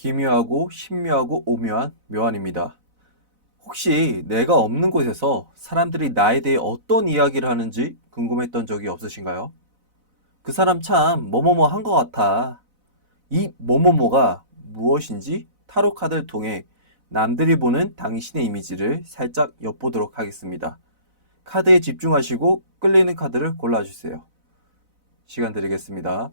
기묘하고 신묘하고 오묘한 묘한입니다. 혹시 내가 없는 곳에서 사람들이 나에 대해 어떤 이야기를 하는지 궁금했던 적이 없으신가요? 그 사람 참 뭐뭐뭐 한 것 같아. 이 뭐뭐뭐가 무엇인지 타로 카드를 통해 남들이 보는 당신의 이미지를 살짝 엿보도록 하겠습니다. 카드에 집중하시고 끌리는 카드를 골라주세요. 시간 드리겠습니다.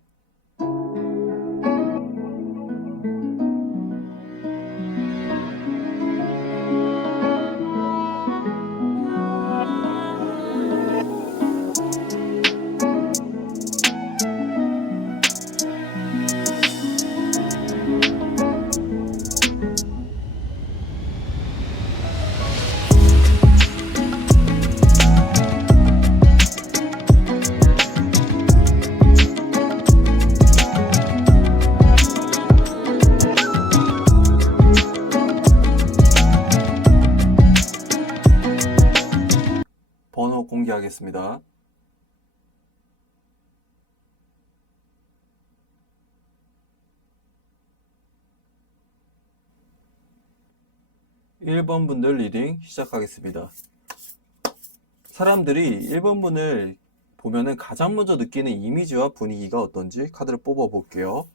번호 공개하겠습니다. 1번 분들 리딩 시작하겠습니다. 사람들이 1번 분을 보면은 가장 먼저 느끼는 이미지와 분위기가 어떤지 카드를 뽑아 볼게요.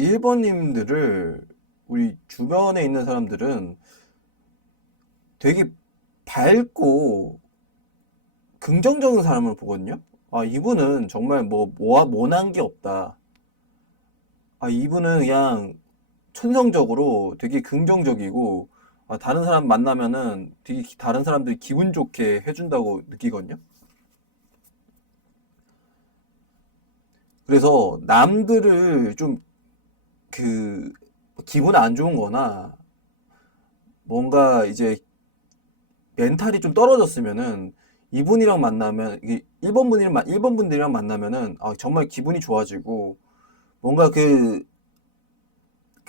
(1번님들을) 우리 주변에 있는 사람들은 되게 밝고 긍정적인 사람을 보거든요. 아, 이분은 정말 모난 게 없다. 아, 이분은 그냥 천성적으로 되게 긍정적이고, 아, 다른 사람 만나면은 되게 다른 사람들이 기분 좋게 해준다고 느끼거든요. 그래서 남들을 좀 그 기분 안 좋은 거나 뭔가 이제 멘탈이 좀 떨어졌으면은 이분이랑 만나면 이게 1번 분들이랑 만나면은 아, 정말 기분이 좋아지고 뭔가 그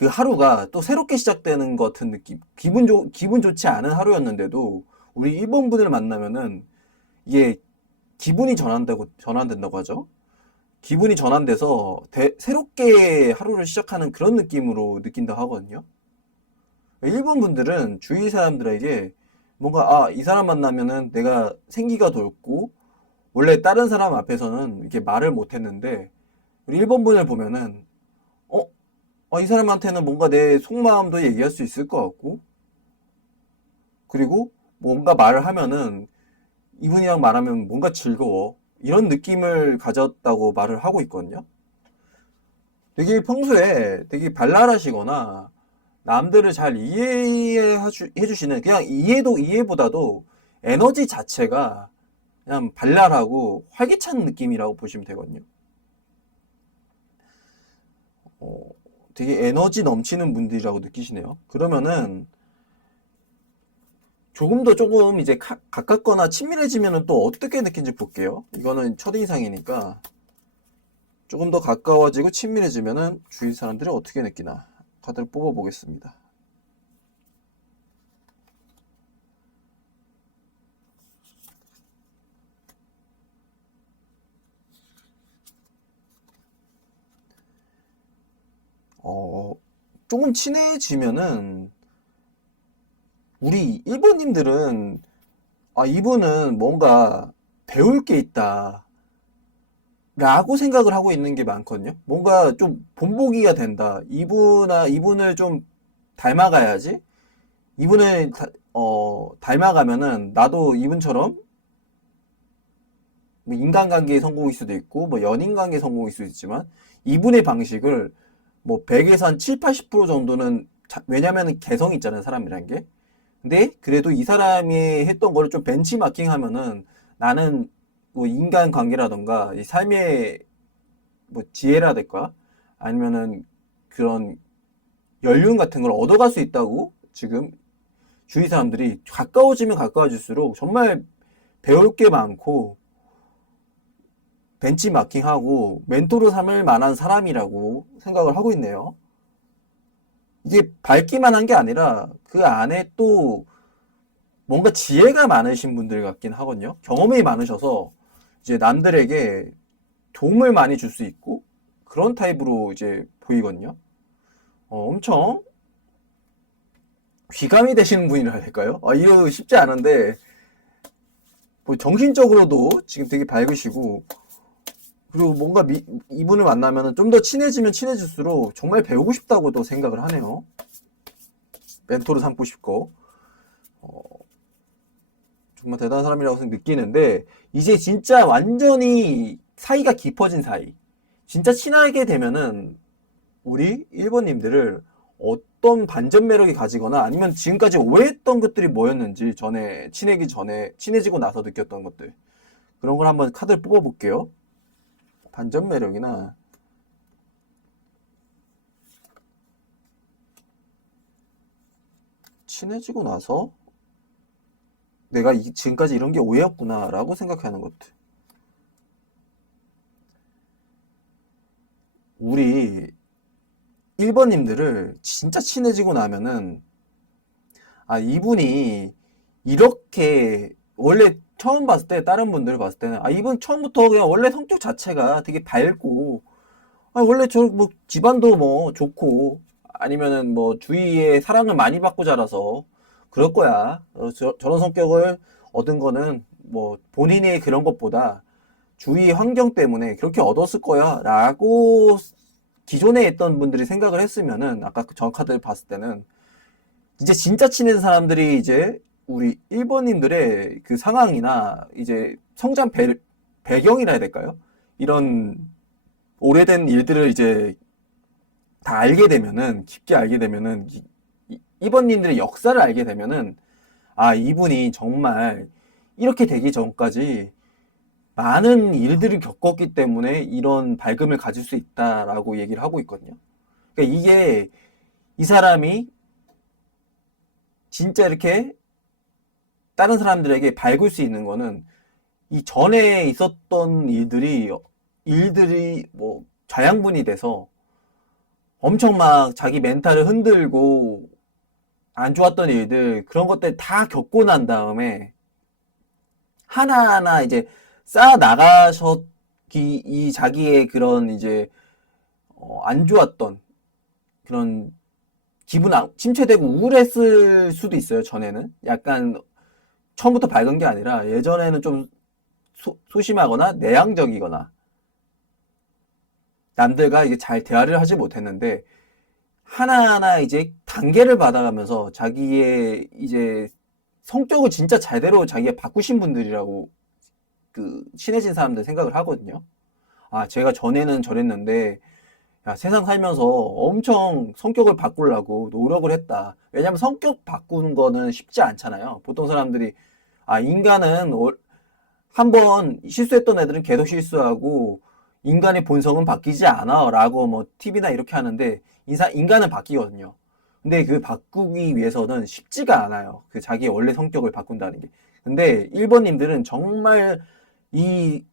하루가 또 새롭게 시작되는 것 같은 느낌. 기분 좋지 않은 하루였는데도 우리 1번 분을 만나면은 이게 전환된다고 하죠. 기분이 전환돼서 새롭게 하루를 시작하는 그런 느낌으로 느낀다고 하거든요. 1번 분들은 주위 사람들에게 뭔가, 아, 이 사람 만나면은 내가 생기가 돌고, 원래 다른 사람 앞에서는 이렇게 말을 못 했는데, 우리 1번 분을 보면은, 어, 이 사람한테는 뭔가 내 속마음도 얘기할 수 있을 것 같고, 그리고 뭔가 말을 하면은 이분이랑 말하면 뭔가 즐거워. 이런 느낌을 가졌다고 말을 하고 있거든요. 되게 평소에 되게 발랄하시거나 남들을 잘 이해해 주시는 그냥 이해보다도 에너지 자체가 그냥 발랄하고 활기찬 느낌이라고 보시면 되거든요. 어, 되게 에너지 넘치는 분들이라고 느끼시네요. 그러면은 조금 이제 가깝거나 친밀해지면은 또 어떻게 느낀지 볼게요. 이거는 첫인상이니까 조금 더 가까워지고 친밀해지면은 주위 사람들이 어떻게 느끼나 카드를 뽑아 보겠습니다. 어, 조금 친해지면은 우리 일본님들은 아, 이분은 뭔가 배울 게 있다 라고 생각을 하고 있는 게 많거든요. 뭔가 좀 본보기가 된다. 이분을 좀 닮아가야지. 닮아가면은 나도 이분처럼 뭐 인간관계의 성공일 수도 있고 뭐 연인관계 성공일 수도 있지만 이분의 방식을 뭐 100에서 한 7, 80% 정도는 왜냐면은 개성이 있잖아요, 사람이란 게. 근데 그래도 이 사람이 했던 거를 좀 벤치마킹 하면은 나는 뭐 인간관계라던가 이 삶의 뭐 지혜라든가 아니면은 그런 연륜 같은 걸 얻어갈 수 있다고 지금 주위 사람들이 가까워지면 가까워질수록 정말 배울 게 많고 벤치마킹하고 멘토로 삼을 만한 사람이라고 생각을 하고 있네요. 이게 밝기만 한 게 아니라 그 안에 또 뭔가 지혜가 많으신 분들 같긴 하거든요. 경험이 많으셔서 이제 남들에게 도움을 많이 줄 수 있고 그런 타입으로 이제 보이거든요. 엄청 귀감이 되시는 분이라 해야 될까요? 이거 쉽지 않은데 뭐 정신적으로도 지금 되게 밝으시고 그리고 뭔가 이분을 만나면 좀 더 친해지면 친해질수록 정말 배우고 싶다고도 생각을 하네요. 멘토로 삼고 싶고 정말 대단한 사람이라고 느끼는데 이제 진짜 완전히 사이가 깊어진 사이 진짜 친하게 되면은 우리 1번님들을 어떤 반전 매력이 가지거나 아니면 지금까지 오해했던 것들이 뭐였는지 전에 친해지고 나서 느꼈던 것들 그런 걸 한번 카드를 뽑아볼게요. 반전 매력이나 친해지고 나서 내가 지금까지 이런 게 오해였구나 라고 생각하는 것들. 우리 1번님들을 진짜 친해지고 나면은 이분이 이렇게 원래 처음 봤을 때 다른 분들을 봤을 때는 이분 처음부터 그냥 원래 성격 자체가 되게 밝고 원래 저 뭐 집안도 뭐 좋고 아니면은 뭐 주위에 사랑을 많이 받고 자라서 그럴 거야. 저런 성격을 얻은 거는 뭐 본인의 그런 것보다 주위 환경 때문에 그렇게 얻었을 거야 라고 기존에 있던 분들이 생각을 했으면은 아까 저 카드를 봤을 때는 이제 진짜 친한 사람들이 이제 우리 1번님들의 그 상황이나 이제 성장 배경이라 해야 될까요? 이런 오래된 일들을 이제 다 알게 되면은 깊게 알게 되면은 2번님들의 역사를 알게 되면은 이분이 정말 이렇게 되기 전까지 많은 일들을 겪었기 때문에 이런 밝음을 가질 수 있다라고 얘기를 하고 있거든요. 그러니까 이게 이 사람이 진짜 이렇게 다른 사람들에게 밝을 수 있는 거는 이 전에 있었던 일들이 뭐 좌양분이 돼서 엄청 막 자기 멘탈을 흔들고 안 좋았던 일들 그런 것들 다 겪고 난 다음에 하나하나 이제 쌓아 나가셨기 이 자기의 그런 이제 안 좋았던 그런 기분 침체되고 우울했을 수도 있어요. 전에는 약간 처음부터 밝은 게 아니라 예전에는 좀 소심하거나 내향적이거나 남들과 이게 잘 대화를 하지 못했는데 하나하나 이제 단계를 받아가면서 자기의 이제 성격을 진짜 제대로 자기가 바꾸신 분들이라고 그 친해진 사람들 생각을 하거든요. 제가 전에는 저랬는데 세상 살면서 엄청 성격을 바꾸려고 노력을 했다. 왜냐면 성격 바꾸는 거는 쉽지 않잖아요. 보통 사람들이 인간은 한번 실수했던 애들은 계속 실수하고 인간의 본성은 바뀌지 않아 라고 뭐 TV나 이렇게 하는데 인간은 바뀌거든요. 근데 그 바꾸기 위해서는 쉽지가 않아요. 그 자기의 원래 성격을 바꾼다는 게. 근데 1번님들은 정말 이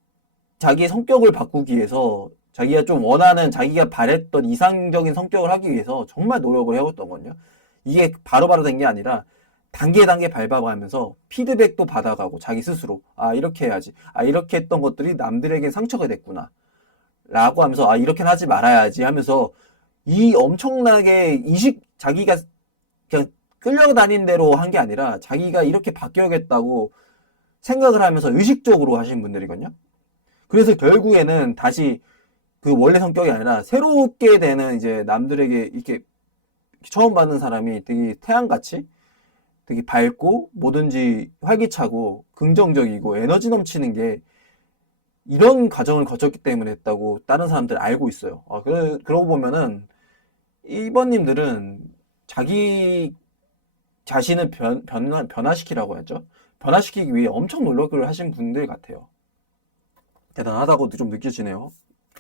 자기의 성격을 바꾸기 위해서 자기가 좀 원하는 자기가 바랬던 이상적인 성격을 하기 위해서 정말 노력을 해왔던 거거든요. 이게 바로바로 된 게 아니라 단계 단계 밟아가면서 피드백도 받아가고 자기 스스로 이렇게 해야지 이렇게 했던 것들이 남들에게 상처가 됐구나 라고 하면서 이렇게는 하지 말아야지 하면서 이 엄청나게 자기가 그냥 끌려다닌 대로 한 게 아니라 자기가 이렇게 바뀌어야겠다고 생각을 하면서 의식적으로 하신 분들이거든요. 그래서 결국에는 다시 그 원래 성격이 아니라 새롭게 되는 이제 남들에게 이렇게 처음 받는 사람이 되게 태양같이 되게 밝고 뭐든지 활기차고 긍정적이고 에너지 넘치는 게 이런 과정을 거쳤기 때문에 했다고 다른 사람들 알고 있어요. 그러고 보면은 1번님들은 자기 자신을 변화시키라고 하죠. 변화시키기 위해 엄청 노력을 하신 분들 같아요. 대단하다고도 좀 느껴지네요.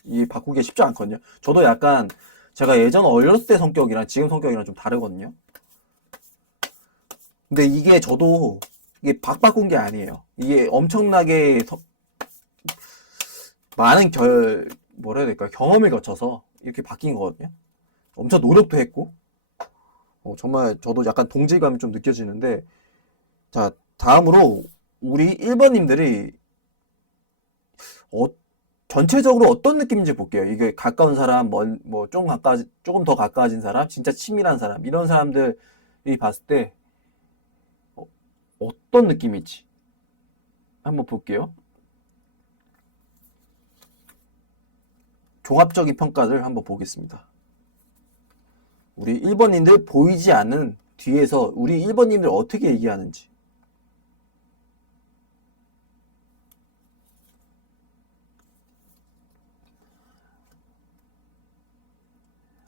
이 바꾸기가 쉽지 않거든요. 저도 약간 제가 예전 어렸을 때 성격이랑 지금 성격이랑 좀 다르거든요. 근데 이게 저도 이게 바꾼 게 아니에요. 이게 엄청나게 많은 뭐라 해야 될까요? 경험을 거쳐서 이렇게 바뀐 거거든요. 엄청 노력도 했고 정말 저도 약간 동질감이 좀 느껴지는데, 자, 다음으로 우리 1번님들이 어, 전체적으로 어떤 느낌인지 볼게요. 이게 가까운 사람, 조금 더 가까워진 사람, 진짜 친밀한 사람, 이런 사람들이 봤을 때 어, 어떤 느낌일지 한번 볼게요. 종합적인 평가를 한번 보겠습니다. 우리 1번님들 보이지 않는 뒤에서 우리 1번님들 어떻게 얘기하는지.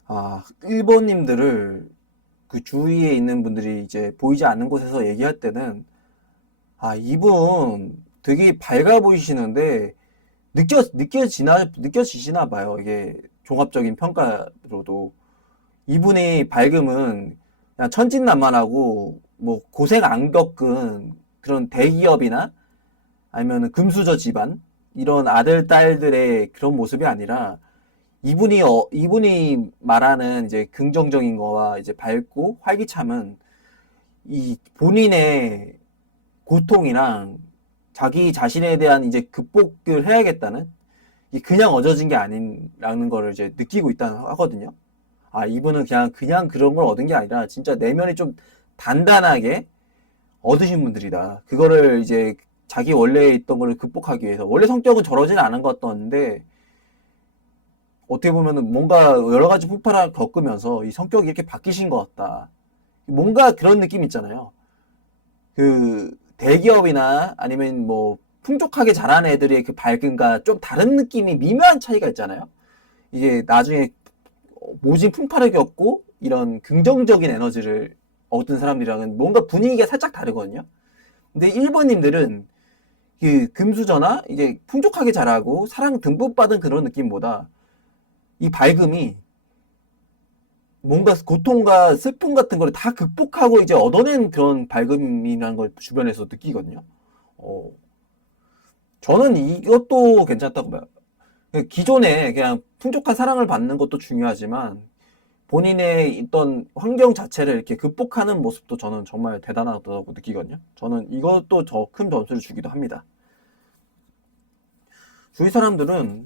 아, 1번님들을 그 주위에 있는 분들이 이제 보이지 않는 곳에서 얘기할 때는, 아, 이분 되게 밝아 보이시는데, 느껴지시나 봐요. 이게 종합적인 평가로도. 이분의 밝음은 그냥 천진난만하고, 뭐, 고생 안 겪은 그런 대기업이나 아니면 금수저 집안, 이런 아들, 딸들의 그런 모습이 아니라, 이분이 말하는 이제 긍정적인 거와 이제 밝고 활기참은 이 본인의 고통이랑 자기 자신에 대한 이제 극복을 해야겠다는 이 그냥 얻어진 게 아닌라는 거를 이제 느끼고 있다 하거든요. 아, 이분은 그냥 그런 걸 얻은 게 아니라 진짜 내면이 좀 단단하게 얻으신 분들이다. 그거를 이제 자기 원래 있던 걸 극복하기 위해서 원래 성격은 저러진 않은 것 같던데 어떻게 보면은 뭔가 여러 가지 풍파를 겪으면서 이 성격이 이렇게 바뀌신 것 같다. 뭔가 그런 느낌 있잖아요. 그 대기업이나 아니면 뭐 풍족하게 자란 애들의 그 밝음과 좀 다른 느낌이 미묘한 차이가 있잖아요. 이게 나중에 모진 풍파를 겪고 이런 긍정적인 에너지를 얻은 사람들이랑은 뭔가 분위기가 살짝 다르거든요. 근데 1번님들은 그 금수저나 이제 풍족하게 자라고 사랑 듬뿍 받은 그런 느낌보다 이 밝음이 뭔가 고통과 슬픔 같은 걸 다 극복하고 이제 얻어낸 그런 밝음이라는 걸 주변에서 느끼거든요. 어, 저는 이것도 괜찮다고 봐요. 기존에 그냥 풍족한 사랑을 받는 것도 중요하지만 본인의 있던 환경 자체를 이렇게 극복하는 모습도 저는 정말 대단하다고 느끼거든요. 저는 이것도 더 큰 점수를 주기도 합니다. 주위 사람들은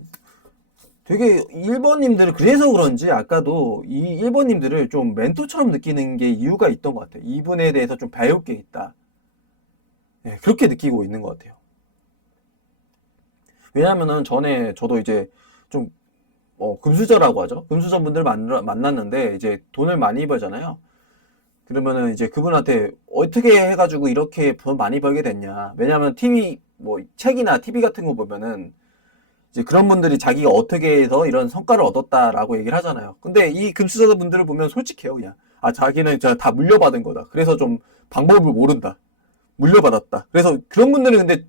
되게 1번님들을 그래서 그런지 아까도 이 1번님들을 좀 멘토처럼 느끼는 게 이유가 있던 것 같아요. 이분에 대해서 좀 배울 게 있다. 네, 그렇게 느끼고 있는 것 같아요. 왜냐면은 전에 저도 이제 좀 금수저라고 하죠. 금수저 분들 만났는데 이제 돈을 많이 벌잖아요. 그러면은 이제 그분한테 어떻게 해가지고 이렇게 돈 많이 벌게 됐냐. 왜냐면 TV 뭐 책이나 TV 같은 거 보면은 이제 그런 분들이 자기가 어떻게 해서 이런 성과를 얻었다라고 얘기를 하잖아요. 근데 이 금수저 분들을 보면 솔직해요, 그냥. 아, 자기는 진짜 다 물려받은 거다. 그래서 좀 방법을 모른다. 물려받았다. 그래서 그런 분들은 근데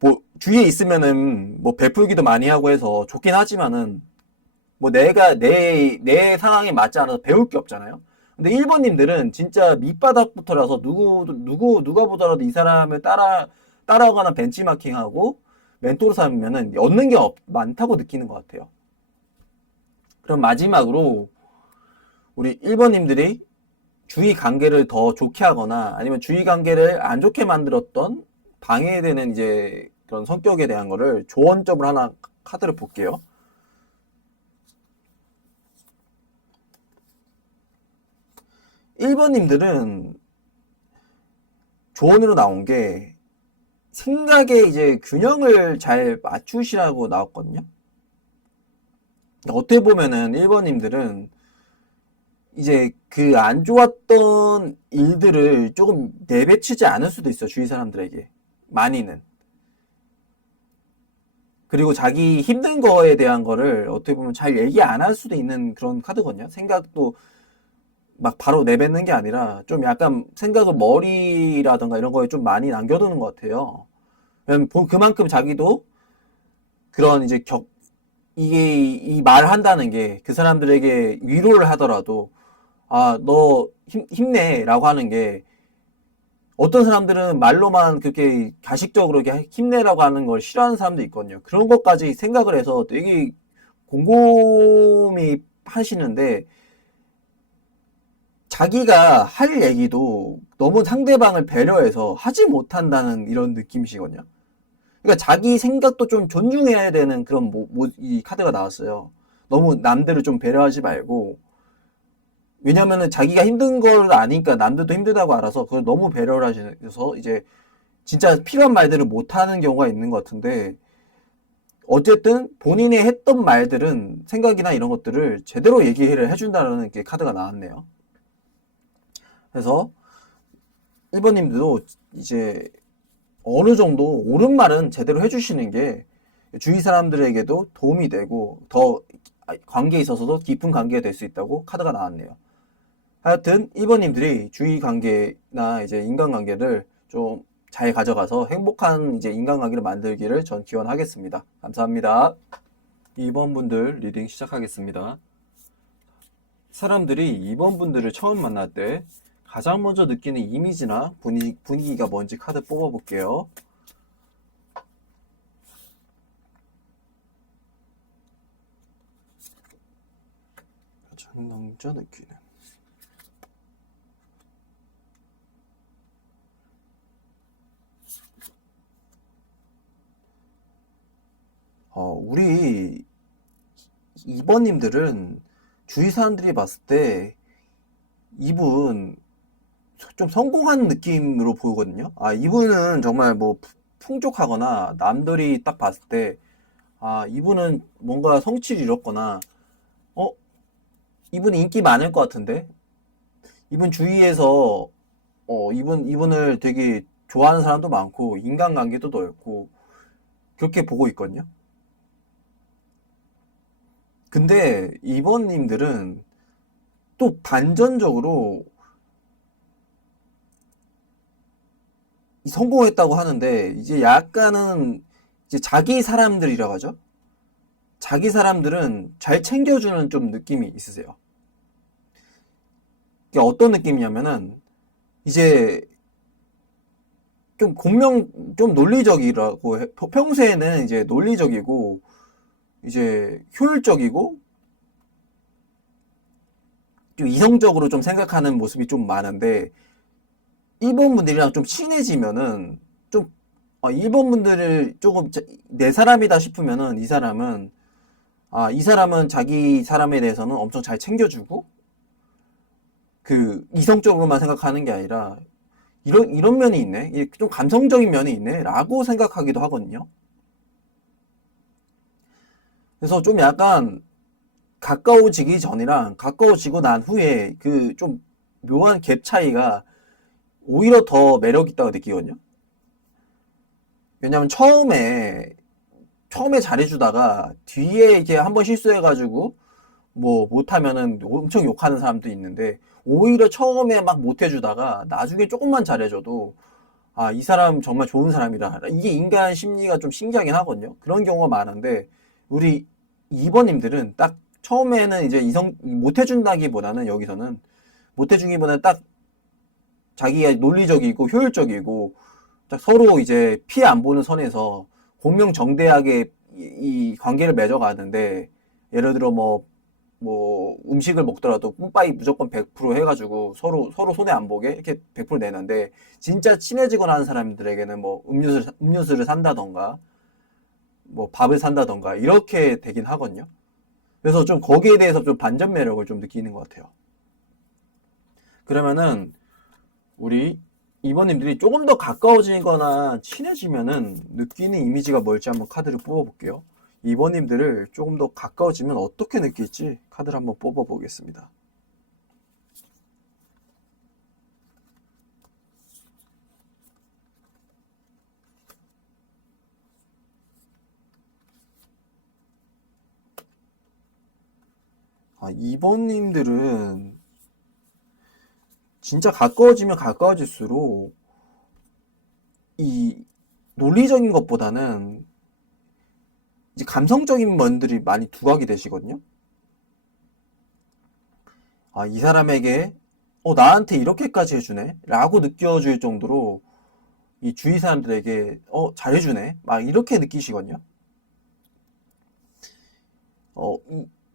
뭐 주위에 있으면은 뭐 베풀기도 많이 하고 해서 좋긴 하지만은 뭐 내가 내 상황에 맞지 않아서 배울 게 없잖아요. 근데 1번님들은 진짜 밑바닥부터라서 누가 보더라도 이 사람을 따라가거나 벤치마킹하고 멘토로 삼으면은 얻는 게 많다고 느끼는 것 같아요. 그럼 마지막으로 우리 1번님들이 주위 관계를 더 좋게 하거나 아니면 주위 관계를 안 좋게 만들었던 방해되는 이제 그런 성격에 대한 거를 조언점을 하나 카드를 볼게요. 1번님들은 조언으로 나온 게 생각에 이제 균형을 잘 맞추시라고 나왔거든요. 어떻게 보면은 1번님들은 이제 그 안 좋았던 일들을 조금 내뱉히지 않을 수도 있어요. 주위 사람들에게. 많이는. 그리고 자기 힘든 거에 대한 거를 어떻게 보면 잘 얘기 안 할 수도 있는 그런 카드거든요. 생각도 막 바로 내뱉는 게 아니라 좀 약간 생각을 머리라든가 이런 거에 좀 많이 남겨두는 것 같아요. 왜냐면 그만큼 자기도 그런 이제 이게 이 말한다는 게 그 사람들에게 위로를 하더라도 아, 너 힘내라고 하는 게 어떤 사람들은 말로만 그렇게 가식적으로 이렇게 힘내라고 하는 걸 싫어하는 사람도 있거든요. 그런 것까지 생각을 해서 되게 곰곰이 하시는데 자기가 할 얘기도 너무 상대방을 배려해서 하지 못한다는 이런 느낌이시거든요. 그러니까 자기 생각도 좀 존중해야 되는 그런 이 카드가 나왔어요. 너무 남들을 좀 배려하지 말고, 왜냐면은 자기가 힘든 걸 아니까 남들도 힘들다고 알아서 그걸 너무 배려를 하셔서 이제 진짜 필요한 말들을 못 하는 경우가 있는 것 같은데, 어쨌든 본인이 했던 말들은 생각이나 이런 것들을 제대로 얘기를 해준다는 게 카드가 나왔네요. 그래서 1번님들도 이제 어느 정도 옳은 말은 제대로 해주시는 게 주위 사람들에게도 도움이 되고 더 관계에 있어서도 깊은 관계가 될 수 있다고 카드가 나왔네요. 하여튼 1번님들이 주위 관계나 이제 인간관계를 좀 잘 가져가서 행복한 이제 인간관계를 만들기를 전 기원하겠습니다. 감사합니다. 2번 분들 리딩 시작하겠습니다. 사람들이 2번 분들을 처음 만날 때 가장 먼저 느끼는 이미지나 분위기가 뭔지 카드 뽑아볼게요. 가장 먼저 느끼는 우리 2번님들은 주위 사람들이 봤을 때 이분 좀 성공한 느낌으로 보이거든요. 이분은 정말 뭐 풍족하거나 남들이 딱 봤을 때 이분은 뭔가 성취를 이뤘거나 이분 인기 많을 것 같은데 이분 주위에서 이분을 되게 좋아하는 사람도 많고 인간관계도 넓고 그렇게 보고 있거든요. 근데 이번님들은 또 반전적으로 성공했다고 하는데 이제 약간은 이제 자기 사람들이라고 하죠. 자기 사람들은 잘 챙겨주는 좀 느낌이 있으세요. 이게 어떤 느낌이냐면은 이제 좀 논리적이라고 평소에는 이제 논리적이고 이제 효율적이고 좀 이성적으로 좀 생각하는 모습이 좀 많은데 1번 분들이랑 좀 친해지면은 좀 1번 분들을 조금 내 사람이다 싶으면은 이 사람은 자기 사람에 대해서는 엄청 잘 챙겨주고 그 이성적으로만 생각하는 게 아니라 이런 면이 있네. 좀 감성적인 면이 있네. 라고 생각하기도 하거든요. 그래서 좀 약간 가까워지기 전이랑 가까워지고 난 후에 그 좀 묘한 갭 차이가 오히려 더 매력 있다고 느끼거든요. 왜냐면 처음에 잘해주다가 뒤에 이제 한번 실수해가지고 뭐 못하면은 엄청 욕하는 사람도 있는데 오히려 처음에 막 못해주다가 나중에 조금만 잘해줘도 이 사람 정말 좋은 사람이다. 이게 인간 심리가 좀 신기하긴 하거든요. 그런 경우가 많은데 우리 2번님들은 딱 처음에는 이제 못해준다기보다는 여기서는 못해주기보다는 딱 자기가 논리적이고 효율적이고 딱 서로 이제 피해 안 보는 선에서 공명정대하게 이 관계를 맺어가는데 예를 들어 뭐 음식을 먹더라도 뿜빠이 무조건 100% 해가지고 서로 손해 안 보게 이렇게 100% 내는데 진짜 친해지거나 하는 사람들에게는 뭐 음료수를 산다던가 뭐 밥을 산다던가 이렇게 되긴 하거든요. 그래서 좀 거기에 대해서 좀 반전 매력을 좀 느끼는 것 같아요. 그러면은 우리 이번님들이 조금 더 가까워지거나 친해지면은 느끼는 이미지가 뭘지 한번 카드를 뽑아볼게요. 이번님들을 조금 더 가까워지면 어떻게 느낄지 카드를 한번 뽑아보겠습니다. 이번님들은 진짜 가까워지면 가까워질수록 이 논리적인 것보다는 이제 감성적인 면들이 많이 두각이 되시거든요. 이 사람에게 나한테 이렇게까지 해주네 라고 느껴질 정도로 이 주위 사람들에게 잘해주네 막 이렇게 느끼시거든요.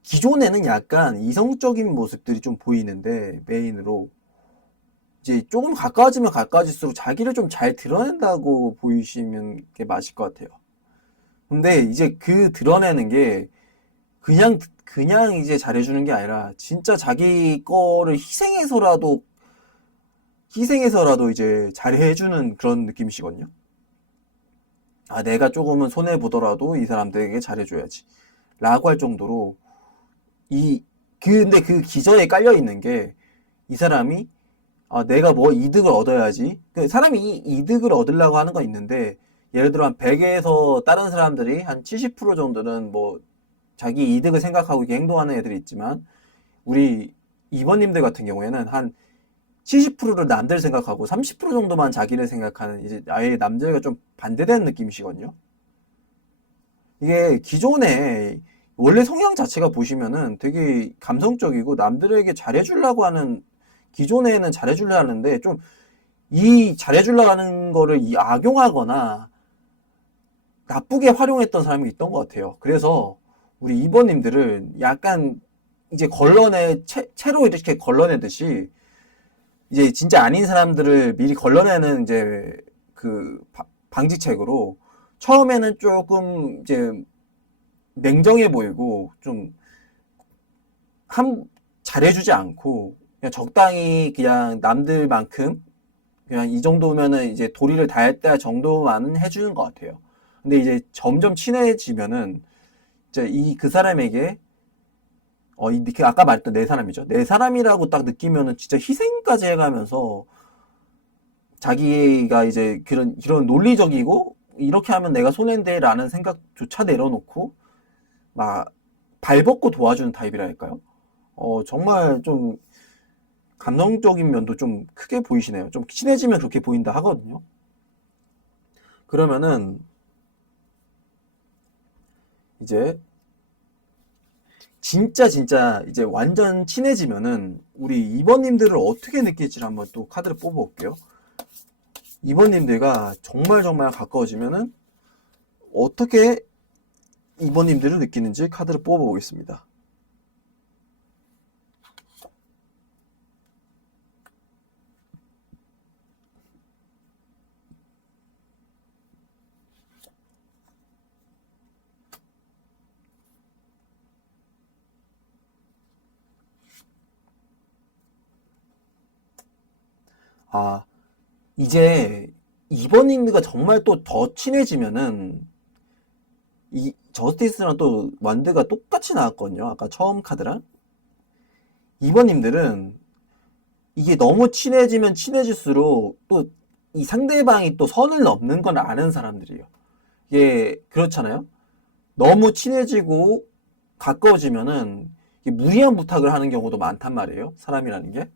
기존에는 약간 이성적인 모습들이 좀 보이는데 메인으로 이제 조금 가까워지면 가까워질수록 자기를 좀 잘 드러낸다고 보이시면 게 맞을 것 같아요. 근데 이제 그 드러내는 게 그냥 이제 잘해주는 게 아니라 진짜 자기 거를 희생해서라도 이제 잘해주는 그런 느낌이시거든요. 아, 내가 조금은 손해보더라도 이 사람들에게 잘해줘야지. 라고 할 정도로 이 근데 그 기저에 깔려 있는 게 이 사람이 아, 내가 뭐 이득을 얻어야지. 그 사람이 이득을 얻으려고 하는 건 있는데 예를 들어 한 100에서 다른 사람들이 한 70% 정도는 뭐 자기 이득을 생각하고 이렇게 행동하는 애들이 있지만 우리 이번님들 같은 경우에는 한 70%를 남들 생각하고 30% 정도만 자기를 생각하는 이제 아예 남들과 좀 반대되는 느낌이시거든요. 이게 기존에 원래 성향 자체가 보시면은 되게 감성적이고 남들에게 잘해주려고 하는 기존에는 잘해주려 하는데 좀 이 잘해주려고 하는 거를 악용하거나 나쁘게 활용했던 사람이 있던 것 같아요. 그래서 우리 이번님들은 약간 이제 채로 이렇게 걸러내듯이 이제 진짜 아닌 사람들을 미리 걸러내는 이제 그 방지책으로 처음에는 조금 이제 냉정해 보이고 좀 잘해주지 않고 그냥 적당히 그냥 남들만큼 그냥 이 정도면은 이제 도리를 다할 때 정도만은 해주는 것 같아요. 근데 이제 점점 친해지면은 이제 그 사람에게 아까 말했던 내 사람이죠. 내 사람이라고 딱 느끼면은 진짜 희생까지 해가면서 자기가 이제 이런 논리적이고 이렇게 하면 내가 손해인데라는 생각조차 내려놓고 막 발벗고 도와주는 타입이랄까요? 정말 좀 감성적인 면도 좀 크게 보이시네요. 좀 친해지면 그렇게 보인다 하거든요. 그러면은 이제 진짜 이제 완전 친해지면은 우리 2번님들을 어떻게 느낄지를 한번 또 카드를 뽑아볼게요. 2번님들과 정말 가까워지면은 어떻게 2번님들을 느끼는지 카드를 뽑아보겠습니다. 아, 이제 2번님들과 정말 또 더 친해지면은 이 저스티스랑 또 완드가 똑같이 나왔거든요. 아까 처음 카드랑. 2번님들은 이게 너무 친해지면 친해질수록 또 이 상대방이 또 선을 넘는 건 아는 사람들이에요. 이게 그렇잖아요. 너무 친해지고 가까워지면은 무리한 부탁을 하는 경우도 많단 말이에요. 사람이라는 게.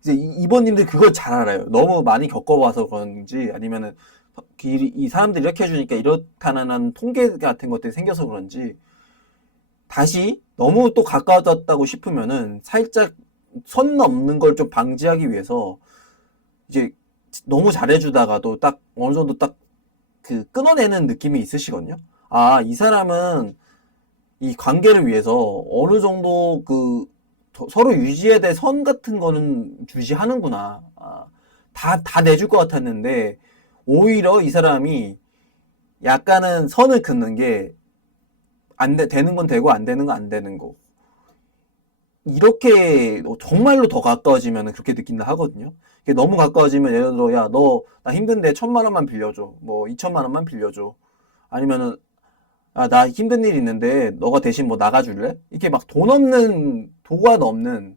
이제 이번님들 그걸 잘 알아요. 너무 많이 겪어봐서 그런지 아니면은 이 사람들이 이렇게 해주니까 이렇다는 통계 같은 것들이 생겨서 그런지 다시 너무 또 가까워졌다고 싶으면은 살짝 선 넘는 걸 좀 방지하기 위해서 이제 너무 잘해주다가도 딱 어느 정도 딱 그 끊어내는 느낌이 있으시거든요. 아, 이 사람은 이 관계를 위해서 어느 정도 서로 유지해야 될 선 같은 거는 유지하는구나. 아, 다 내줄 것 같았는데 오히려 이 사람이 약간은 선을 긋는 게 되는 건 되고 안 되는 건 안 되는 거. 이렇게 정말로 더 가까워지면 그렇게 느낀다 하거든요. 너무 가까워지면 예를 들어 야, 너 나 힘든데 1,000만 원만 빌려줘. 뭐 2,000만 원만 빌려줘. 아니면은 아, 나 힘든 일 있는데 너가 대신 뭐 나가줄래? 이렇게 막 도가 없는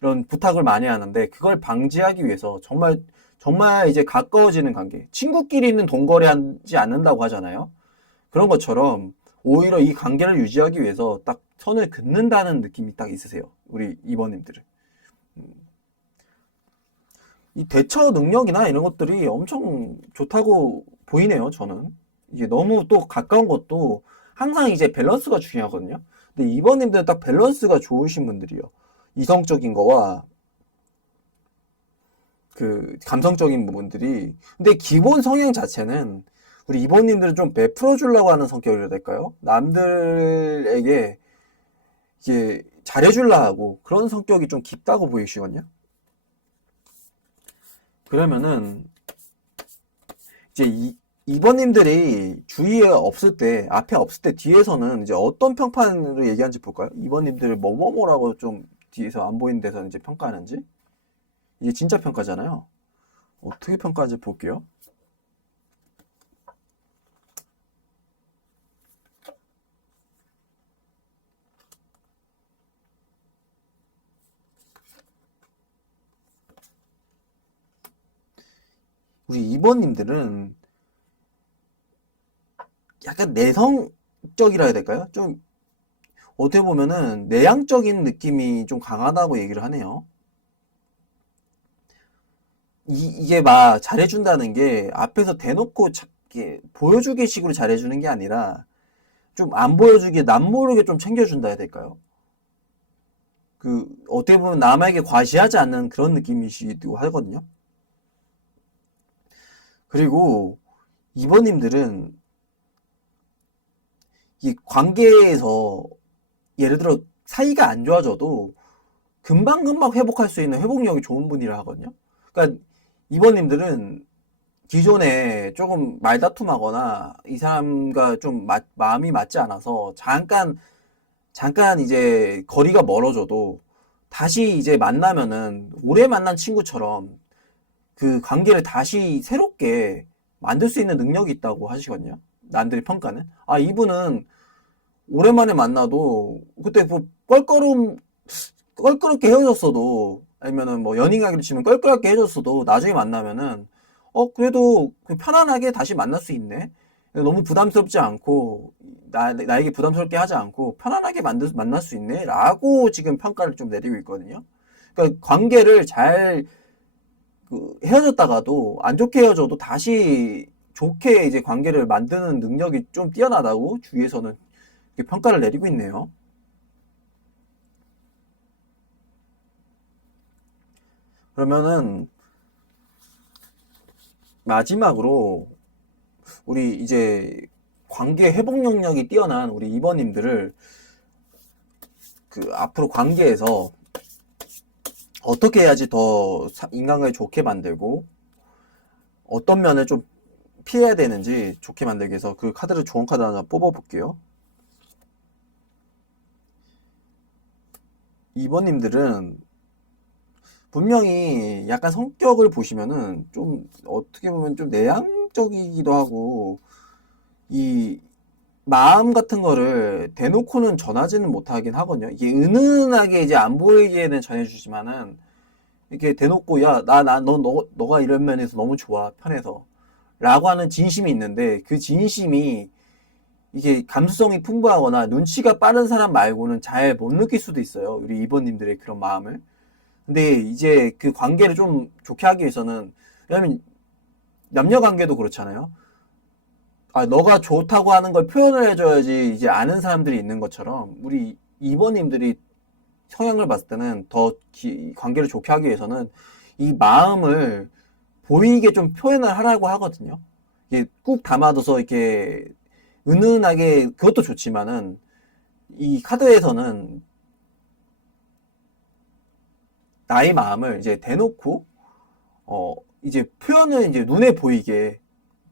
이런 부탁을 많이 하는데 그걸 방지하기 위해서 정말 이제 가까워지는 관계. 친구끼리는 돈거래하지 않는다고 하잖아요. 그런 것처럼 오히려 이 관계를 유지하기 위해서 딱 선을 긋는다는 느낌이 딱 있으세요. 우리 이번님들은. 이 대처 능력이나 이런 것들이 엄청 좋다고 보이네요, 저는. 이게 너무 또 가까운 것도 항상 이제 밸런스가 중요하거든요. 근데 이번님들은 딱 밸런스가 좋으신 분들이요. 이성적인 거와 그 감성적인 부분들이. 근데 기본 성향 자체는 우리 이번님들은 좀 베풀어 주려고 하는 성격이라 될까요? 남들에게 이게 잘해줄라 하고 그런 성격이 좀 깊다고 보이시거든요. 그러면은 이제 2번님들이 주위에 없을 때, 앞에 없을 때 뒤에서는 이제 어떤 평판으로 얘기하는지 볼까요? 2번님들 뭐뭐뭐라고 좀 뒤에서 안 보이는 데서 이제 평가하는지. 이게 진짜 평가잖아요. 어떻게 평가하는지 볼게요. 우리 2번님들은 약간 내성적이라 해야 될까요? 좀 어떻게 보면은 내향적인 느낌이 좀 강하다고 얘기를 하네요. 이게 막 잘해준다는 게 앞에서 대놓고 이렇게 보여주기 식으로 잘해주는 게 아니라 좀 안 보여주게 남모르게 좀 챙겨준다 해야 될까요? 그 어떻게 보면 남에게 과시하지 않는 그런 느낌이시기도 하거든요. 그리고 이번님들은 이 관계에서 예를 들어 사이가 안 좋아져도 금방금방 회복할 수 있는 회복력이 좋은 분이라 하거든요. 그러니까 이번님들은 기존에 조금 말다툼하거나 이 사람과 좀 마음이 맞지 않아서 잠깐 이제 거리가 멀어져도 다시 이제 만나면은 오래 만난 친구처럼 그 관계를 다시 새롭게 만들 수 있는 능력이 있다고 하시거든요. 남들이 평가는. 아, 이분은 오랜만에 만나도 그때 뭐 껄끄럽게 헤어졌어도 아니면은 뭐 연인 관계를 치면 껄끄럽게 헤어졌어도 나중에 만나면은 그래도 편안하게 다시 만날 수 있네. 너무 부담스럽지 않고 나에게 부담스럽게 하지 않고 편안하게 만날 수 있네 라고 지금 평가를 좀 내리고 있거든요. 그러니까 관계를 잘 헤어졌다가도 안 좋게 헤어져도 다시 좋게 이제 관계를 만드는 능력이 좀 뛰어나다고 주위에서는 이렇게 평가를 내리고 있네요. 그러면은 마지막으로 우리 이제 관계 회복 능력이 뛰어난 우리 이번님들을 그 앞으로 관계에서 어떻게 해야지 더 인간관계 좋게 만들고 어떤 면을 좀 피해야 되는지 좋게 만들기 위해서 그 카드를 좋은 카드 하나 뽑아 볼게요. 이번님들은 분명히 약간 성격을 보시면은 좀 어떻게 보면 좀 내향적이기도 하고 이 마음 같은 거를 대놓고는 전하지는 못하긴 하거든요. 이게 은은하게 이제 안 보이게는 전해주지만은 이렇게 대놓고 야, 너가 이런 면에서 너무 좋아, 편해서. 라고 하는 진심이 있는데 그 진심이 이게 감수성이 풍부하거나 눈치가 빠른 사람 말고는 잘 못 느낄 수도 있어요. 우리 이번님들의 그런 마음을. 근데 이제 그 관계를 좀 좋게 하기 위해서는 왜냐면 남녀 관계도 그렇잖아요. 아, 너가 좋다고 하는 걸 표현을 해줘야지 이제 아는 사람들이 있는 것처럼 우리 이번님들이 성향을 봤을 때는 더 관계를 좋게 하기 위해서는 이 마음을 보이게 좀 표현을 하라고 하거든요. 이게 꾹 담아둬서 이렇게 은은하게 그것도 좋지만은 이 카드에서는 나의 마음을 이제 대놓고 이제 표현을 이제 눈에 보이게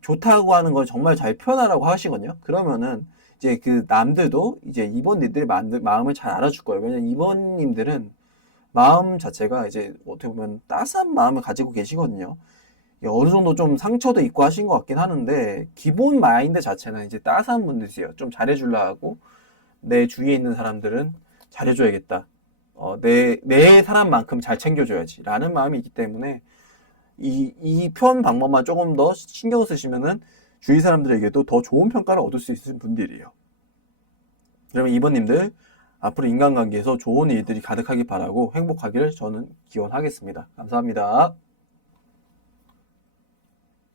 좋다고 하는 걸 정말 잘 표현하라고 하시거든요. 그러면은 이제 그 남들도 이제 이번님들의 마음을 잘 알아줄 거예요. 왜냐면 이번님들은 마음 자체가 이제 어떻게 보면 따스한 마음을 가지고 계시거든요. 어느 정도 좀 상처도 있고 하신 것 같긴 하는데 기본 마인드 자체는 이제 따스한 분들이세요. 좀 잘해주려 하고 내 주위에 있는 사람들은 잘해줘야겠다. 내 사람만큼 잘 챙겨줘야지. 라는 마음이 있기 때문에 이 표현 방법만 조금 더 신경 쓰시면은 주위 사람들에게도 더 좋은 평가를 얻을 수 있는 분들이에요. 그러면 이번님들 앞으로 인간관계에서 좋은 일들이 가득하길 바라고 행복하기를 저는 기원하겠습니다. 감사합니다.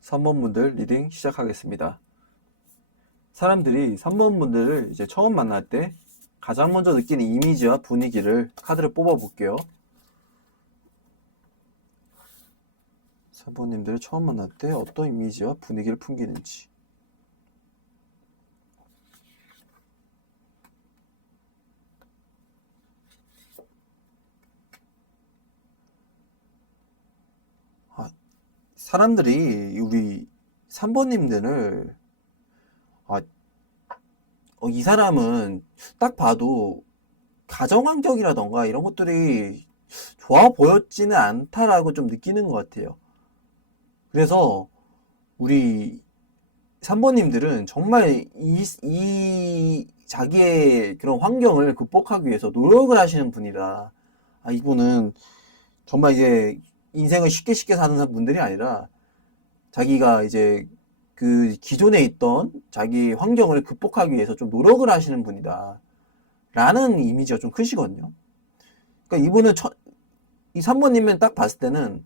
3번분들 리딩 시작하겠습니다. 사람들이 3번분들을 이제 처음 만날 때 가장 먼저 느끼는 이미지와 분위기를 카드를 뽑아 볼게요. 3번님들을 처음 만날 때 어떤 이미지와 분위기를 풍기는지. 사람들이 우리 3번님들을 아, 이 사람은 딱 봐도 가정 환경이라던가 이런 것들이 좋아 보였지는 않다라고 좀 느끼는 것 같아요. 그래서 우리 3번님들은 정말 이 자기의 그런 환경을 극복하기 위해서 노력을 하시는 분이다. 이분은 정말 이제 인생을 쉽게 쉽게 사는 분들이 아니라 자기가 이제 그 기존에 있던 자기 환경을 극복하기 위해서 좀 노력을 하시는 분이다. 라는 이미지가 좀 크시거든요. 그러니까 이분은 이 3번님은 딱 봤을 때는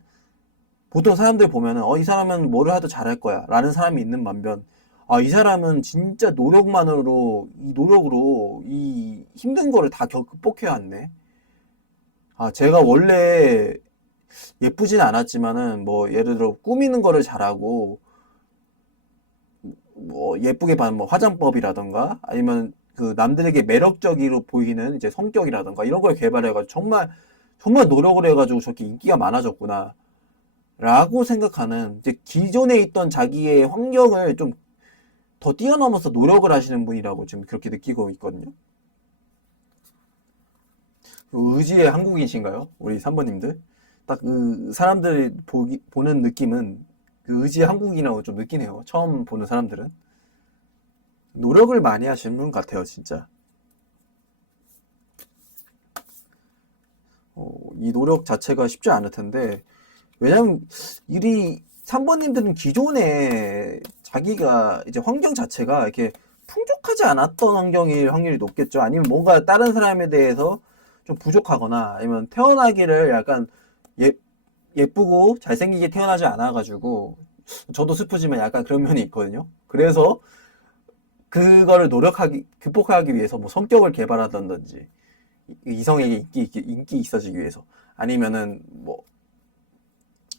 보통 사람들 보면은 이 사람은 뭐를 해도 잘할 거야 라는 사람이 있는 반면 이 사람은 진짜 노력으로 이 힘든 거를 다 극복해 왔네. 제가 원래 예쁘진 않았지만은 뭐 예를 들어 꾸미는 거를 잘하고 뭐 예쁘게 봐는 뭐 화장법이라던가 아니면 그 남들에게 매력적으로 보이는 이제 성격이라던가 이런 걸 개발해가지고 정말 노력을 해가지고 저렇게 인기가 많아졌구나 라고 생각하는 이제 기존에 있던 자기의 환경을 좀 더 뛰어넘어서 노력을 하시는 분이라고 지금 그렇게 느끼고 있거든요. 의지의 한국인이신가요? 우리 3번님들? 딱 그 사람들 보는 느낌은 그 의지의 한국인이라고 좀 느끼네요. 처음 보는 사람들은. 노력을 많이 하시는 분 같아요, 진짜. 이 노력 자체가 쉽지 않을 텐데, 왜냐면, 3번님들은 기존에 자기가 이제 환경 자체가 이렇게 풍족하지 않았던 환경일 확률이 높겠죠. 아니면 뭔가 다른 사람에 대해서 좀 부족하거나, 아니면 태어나기를 약간 예쁘고 잘생기게 태어나지 않아가지고, 저도 슬프지만 약간 그런 면이 있거든요. 그래서 그거를 극복하기 위해서 뭐 성격을 개발하던지, 이성에게 인기 있어지기 위해서, 아니면은 뭐,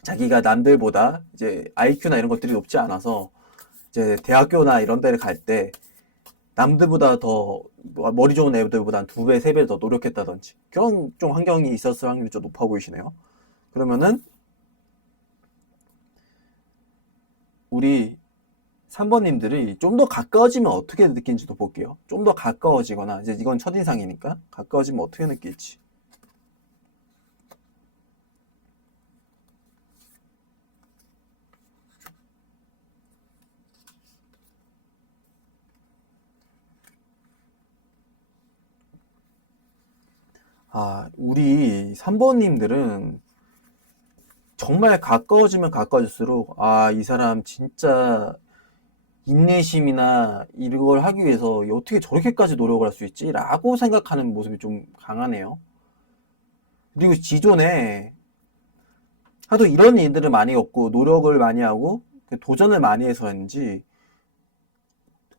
자기가 남들보다 이제 IQ나 이런 것들이 높지 않아서 이제 대학교나 이런 데를 갈 때 남들보다 더 머리 좋은 애들보다 2배, 3배 더 노력했다든지 그런 좀 환경이 있었을 확률이 좀 높아 보이시네요. 그러면은 우리 3번님들이 좀 더 가까워지면 어떻게 느낀지도 볼게요. 좀 더 가까워지거나 이제 이건 첫인상이니까 가까워지면 어떻게 느낄지. 우리 3번님들은 정말 가까워지면 가까워질수록 이 사람 진짜 인내심이나 이걸 하기 위해서 어떻게 저렇게까지 노력을 할 수 있지? 라고 생각하는 모습이 좀 강하네요. 그리고 기존에 하도 이런 일들을 많이 겪고 노력을 많이 하고 도전을 많이 해서인지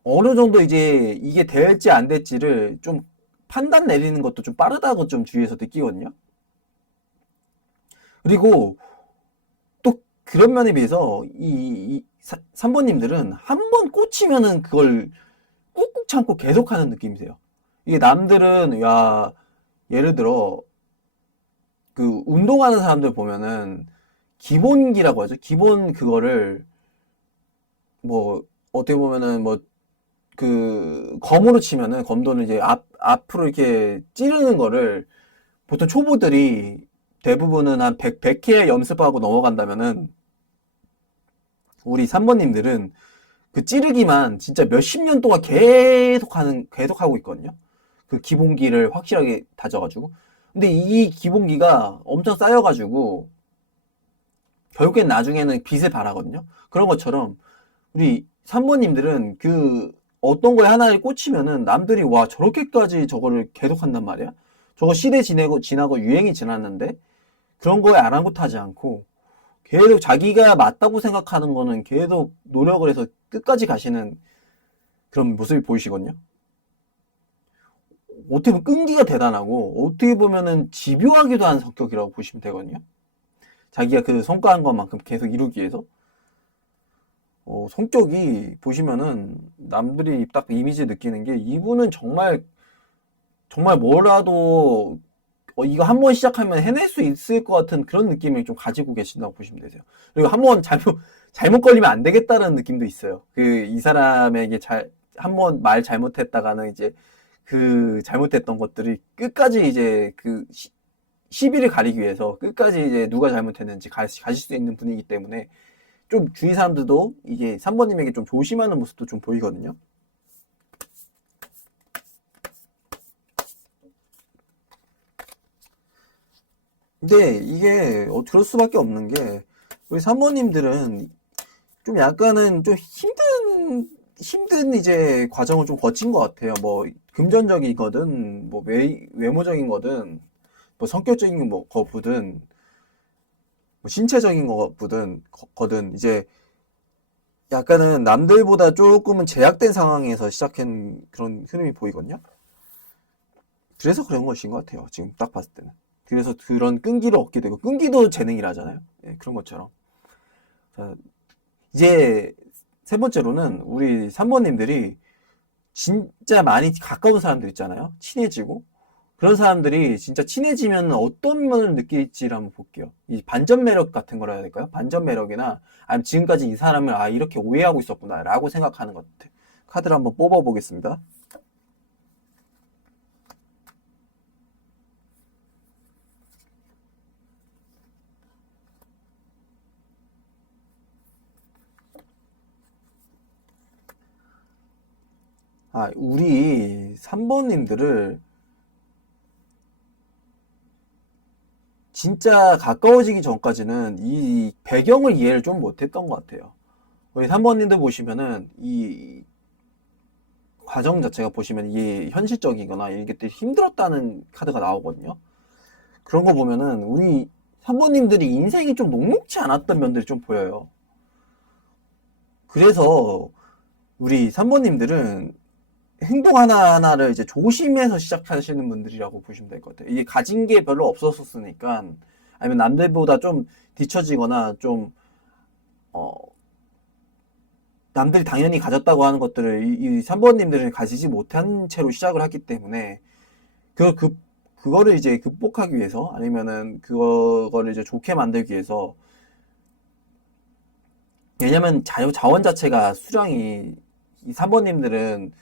어느 정도 이제 이게 될지 안 될지를 좀 판단 내리는 것도 좀 빠르다고 좀 주위에서 느끼거든요. 그리고 또 그런 면에 비해서 이 3번님들은 한 번 꽂히면은 그걸 꾹꾹 참고 계속하는 느낌이세요. 이게 남들은 예를 들어 그 운동하는 사람들 보면은 기본기라고 하죠. 기본 그거를 뭐 어떻게 보면은 뭐 그 검으로 치면은 검도는 이제 앞으로 이렇게 찌르는 거를 보통 초보들이 대부분은 한 100회 연습하고 넘어간다면은 우리 3번님들은 그 찌르기만 진짜 몇십 년 동안 계속하고 있거든요. 그 기본기를 확실하게 다져가지고. 근데 이 기본기가 엄청 쌓여가지고 결국엔 나중에는 빛을 발하거든요. 그런 것처럼 우리 3번님들은 그 어떤 거에 하나를 꽂히면은 남들이 저렇게까지 저거를 계속한단 말이야. 저거 시대 지나고 유행이 지났는데 그런 거에 아랑곳하지 않고 계속 자기가 맞다고 생각하는 거는 계속 노력을 해서 끝까지 가시는 그런 모습이 보이시거든요. 어떻게 보면 끈기가 대단하고 어떻게 보면은 집요하기도 한 성격이라고 보시면 되거든요. 자기가 그 성과한 것만큼 계속 이루기 위해서 성격이 보시면은 남들이 딱 이미지 느끼는 게 이분은 정말 뭐라도 이거 한 번 시작하면 해낼 수 있을 것 같은 그런 느낌을 좀 가지고 계신다고 보시면 되세요. 그리고 한 번 잘못 걸리면 안 되겠다는 느낌도 있어요. 이 사람에게 한 번 말 잘못했다가는 이제 그 잘못했던 것들이 끝까지 이제 시비를 가리기 위해서 끝까지 이제 누가 잘못했는지 가실 수 있는 분이기 때문에 좀 주위 사람들도 이게 3번님에게 좀 조심하는 모습도 좀 보이거든요. 근데 이게 그럴 수밖에 없는 게 우리 3번님들은 좀 약간은 좀 힘든 이제 과정을 좀 거친 것 같아요. 뭐 금전적인 거든 뭐 외모적인 거든 뭐 성격적인 거든 뭐 신체적인 거든 이제 약간은 남들보다 조금은 제약된 상황에서 시작한 그런 흐름이 보이거든요. 그래서 그런 것인 것 같아요. 지금 딱 봤을 때는. 그래서 그런 끈기를 얻게 되고 끈기도 재능이라잖아요. 예, 그런 것처럼. 자, 이제 세 번째로는 우리 3번님들이 진짜 많이 가까운 사람들 있잖아요. 친해지고. 그런 사람들이 진짜 친해지면 어떤 면을 느낄지를 한번 볼게요. 이 반전 매력 같은 거라 해야 될까요? 반전 매력이나 아니면 지금까지 이 사람을 이렇게 오해하고 있었구나 라고 생각하는 것 같아요. 카드를 한번 뽑아 보겠습니다. 우리 3번님들을 진짜 가까워지기 전까지는 이 배경을 이해를 좀 못했던 것 같아요. 우리 3번님들 보시면은 이 과정 자체가 보시면 이게 현실적이거나 이게 되게 힘들었다는 카드가 나오거든요. 그런 거 보면은 우리 3번님들이 인생이 좀 녹록지 않았던 면들이 좀 보여요. 그래서 우리 3번님들은 행동 하나하나를 이제 조심해서 시작하시는 분들이라고 보시면 될 것 같아요. 이게 가진 게 별로 없었으니까, 아니면 남들보다 좀 뒤처지거나 좀, 어, 남들이 당연히 가졌다고 하는 것들을 이 3번님들은 가지지 못한 채로 시작을 했기 때문에, 그거를 이제 극복하기 위해서, 아니면은 그거를 이제 좋게 만들기 위해서, 왜냐면 자원 자체가 수량이, 이 3번님들은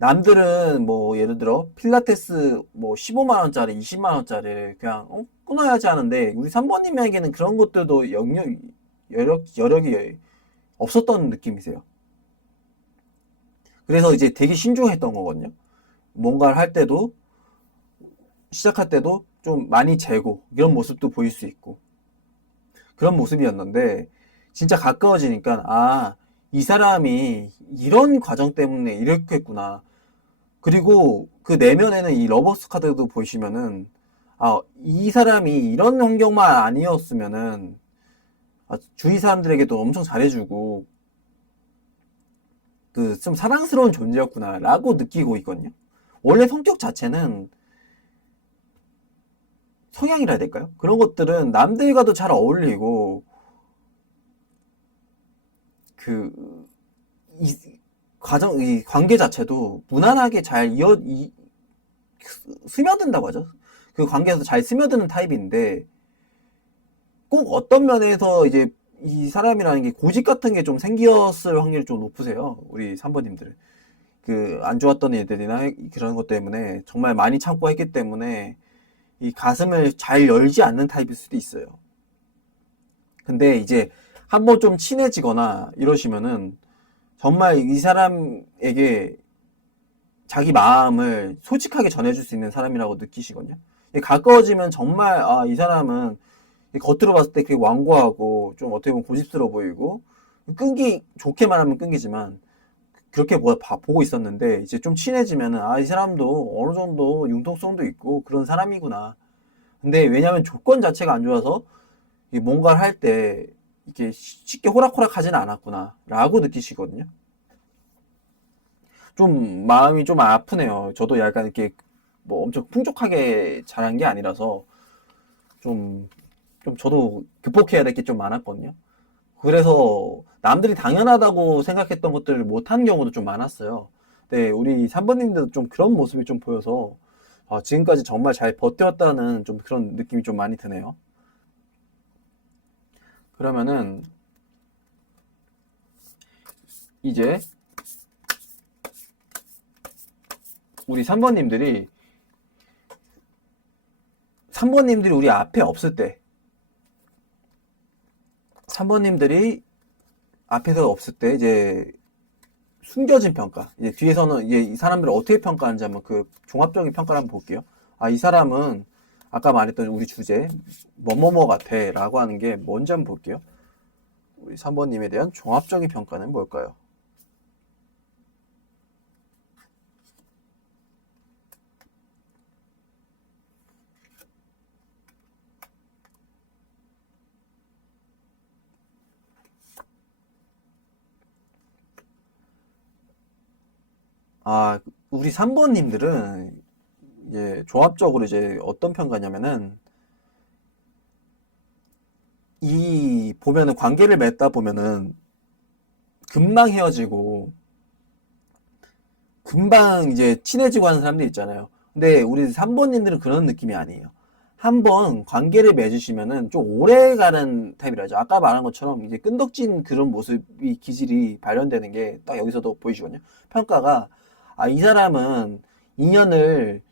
남들은 뭐 예를 들어 필라테스 뭐 15만 원짜리, 20만 원짜리 그냥 끊어야지 하는데 우리 3번님에게는 그런 것들도 여력이 없었던 느낌이세요. 그래서 이제 되게 신중했던 거거든요. 뭔가를 할 때도 시작할 때도 좀 많이 재고 이런 모습도 보일 수 있고 그런 모습이었는데 진짜 가까워지니까 이 사람이 이런 과정 때문에 이렇게 했구나. 그리고 그 내면에는 이 러버스 카드도 보시면은 이 사람이 이런 환경만 아니었으면은 주위 사람들에게도 엄청 잘해주고 그 좀 사랑스러운 존재였구나라고 느끼고 있거든요. 원래 성격 자체는 성향이라 해야 될까요? 그런 것들은 남들과도 잘 어울리고 그 이 이 관계 자체도 무난하게 잘 스며든다고 하죠. 그 관계에서 잘 스며드는 타입인데 꼭 어떤 면에서 이제 이 사람이라는 게 고집 같은 게 좀 생겼을 확률이 좀 높으세요. 우리 3번님들은. 안 좋았던 일들이나 그런 것 때문에 정말 많이 참고 했기 때문에 이 가슴을 잘 열지 않는 타입일 수도 있어요. 근데 이제 한번 좀 친해지거나 이러시면은 정말 이 사람에게 자기 마음을 솔직하게 전해줄 수 있는 사람이라고 느끼시거든요. 가까워지면 정말 이 사람은 겉으로 봤을 때 되게 완고하고 좀 어떻게 보면 고집스러워 보이고 좋게 말하면 끈기지만 그렇게 보고 있었는데 이제 좀 친해지면은 이 사람도 어느 정도 융통성도 있고 그런 사람이구나. 근데 왜냐면 조건 자체가 안 좋아서 뭔가를 할 때 이렇게 쉽게 호락호락 하지는 않았구나 라고 느끼시거든요. 좀 마음이 좀 아프네요. 저도 약간 이렇게 뭐 엄청 풍족하게 자란 게 아니라서 좀 저도 극복해야 될 게 좀 많았거든요. 그래서 남들이 당연하다고 생각했던 것들을 못한 경우도 좀 많았어요. 네, 우리 3번님들도 좀 그런 모습이 좀 보여서 지금까지 정말 잘 버텼다는 좀 그런 느낌이 좀 많이 드네요. 그러면은 이제 우리 3번님들이 우리 앞에 없을 때 3번님들이 앞에서 없을 때 이제 숨겨진 평가. 이제 뒤에서는 이제 이 사람들을 어떻게 평가하는지 한번 그 종합적인 평가를 한번 볼게요. 이 사람은 아까 말했던 우리 주제 뭐뭐뭐 같아 라고 하는 게 뭔지 한번 볼게요. 우리 3번님에 대한 종합적인 평가는 뭘까요? 우리 3번님들은 이제 종합적으로 이제 어떤 평가냐면은 이 보면은 관계를 맺다 보면은 금방 헤어지고 금방 이제 친해지고 하는 사람들 있잖아요. 근데 우리 3번님들은 그런 느낌이 아니에요. 한번 관계를 맺으시면은 좀 오래 가는 타입이라죠. 아까 말한 것처럼 이제 끈덕진 그런 모습이 기질이 발현되는 게 딱 여기서도 보이시거든요. 평가가 이 사람은 인연을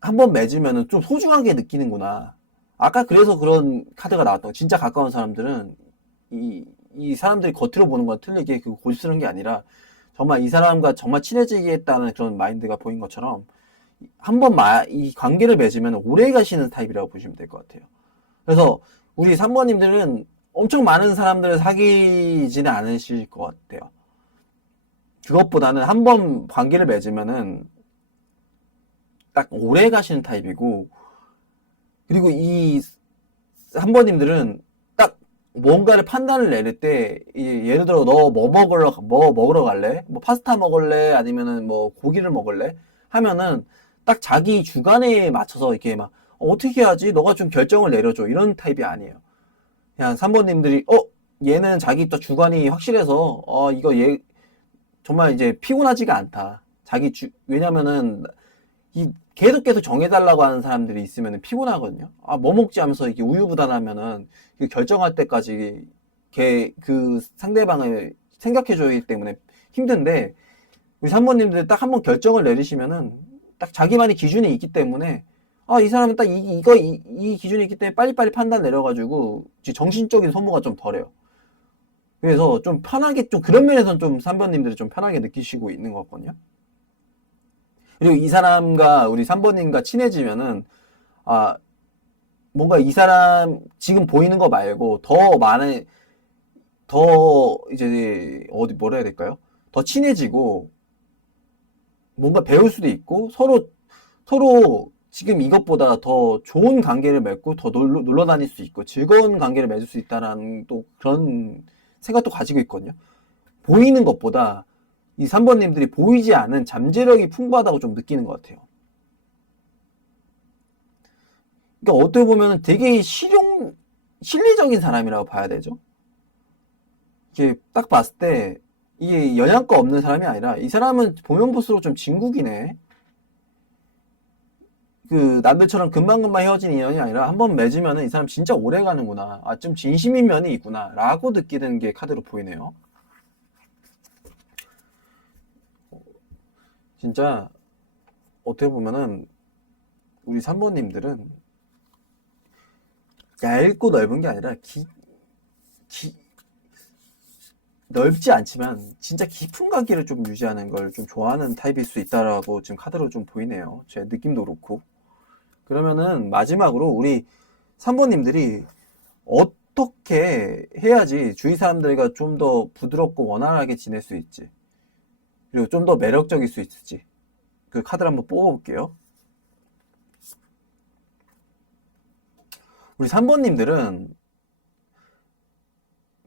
한번 맺으면은 좀 소중하게 느끼는구나. 아까 그래서 그런 카드가 나왔던 진짜 가까운 사람들은 이 사람들이 겉으로 보는 건 틀리게 그 고집스러운 게 아니라 정말 이 사람과 정말 친해지겠다는 그런 마인드가 보인 것처럼 한번 이 관계를 맺으면 오래 가시는 타입이라고 보시면 될 것 같아요. 그래서 우리 3번님들은 엄청 많은 사람들을 사귀지는 않으실 것 같아요. 그것보다는 한번 관계를 맺으면은 딱 오래 가시는 타입이고, 그리고 이 3번님들은 딱 뭔가를 판단을 내릴 때, 예를 들어 너 뭐 먹으러 갈래? 뭐 파스타 먹을래? 아니면은 뭐 고기를 먹을래? 하면은 딱 자기 주관에 맞춰서 이렇게 막 어떻게 해야지? 너가 좀 결정을 내려줘. 이런 타입이 아니에요. 그냥 3번님들이 얘는 자기 또 주관이 확실해서 이거 얘 정말 이제 피곤하지가 않다. 왜냐면은 이 계속 정해달라고 하는 사람들이 있으면 피곤하거든요. 뭐 먹지 하면서 이게 우유부단하면은 결정할 때까지 그 상대방을 생각해줘야 하기 때문에 힘든데, 우리 3번님들 딱 한번 결정을 내리시면은 딱 자기만의 기준이 있기 때문에 이 사람은 딱 이 기준이 있기 때문에 빨리빨리 판단 내려가지고 정신적인 소모가 좀 덜해요. 그래서 좀 편하게, 좀 그런 면에서는 좀 3번님들이 좀 편하게 느끼시고 있는 것 같거든요. 그리고 이 사람과 우리 3번님과 친해지면은 뭔가 이 사람 지금 보이는 거 말고 더 이제 뭐라 해야 될까요? 더 친해지고 뭔가 배울 수도 있고 서로 지금 이것보다 더 좋은 관계를 맺고 더 놀러 다닐 수 있고 즐거운 관계를 맺을 수 있다라는 또 그런 생각도 가지고 있거든요. 보이는 것보다 이 3번님들이 보이지 않은 잠재력이 풍부하다고 좀 느끼는 것 같아요. 그러니까 어떻게 보면 되게 실리적인 사람이라고 봐야 되죠. 이게 딱 봤을 때 이게 영양가 없는 사람이 아니라 이 사람은 보면 볼수록 좀 진국이네. 그 남들처럼 금방금방 헤어진 인연이 아니라 한번 맺으면 이 사람 진짜 오래 가는구나. 좀 진심인 면이 있구나 라고 느끼는 게 카드로 보이네요. 진짜 어떻게 보면은 우리 3번님들은 얇고 넓은 게 아니라 넓지 않지만 진짜 깊은 관계를 좀 유지하는 걸 좀 좋아하는 타입일 수 있다라고 지금 카드로 좀 보이네요. 제 느낌도 그렇고. 그러면은 마지막으로 우리 3번님들이 어떻게 해야지 주위 사람들과 좀 더 부드럽고 원활하게 지낼 수 있지, 그리고 좀 더 매력적일 수 있을지 그 카드를 한번 뽑아볼게요. 우리 3번님들은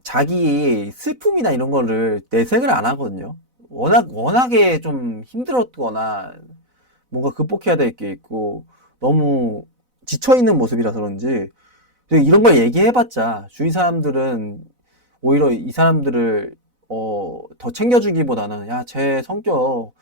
자기 슬픔이나 이런 거를 내색을 안 하거든요. 워낙에 좀 힘들었거나 뭔가 극복해야 될 게 있고 너무 지쳐있는 모습이라서 그런지 이런 걸 얘기해봤자 주위 사람들은 오히려 이 사람들을 더 챙겨주기보다는 야, 쟤 성격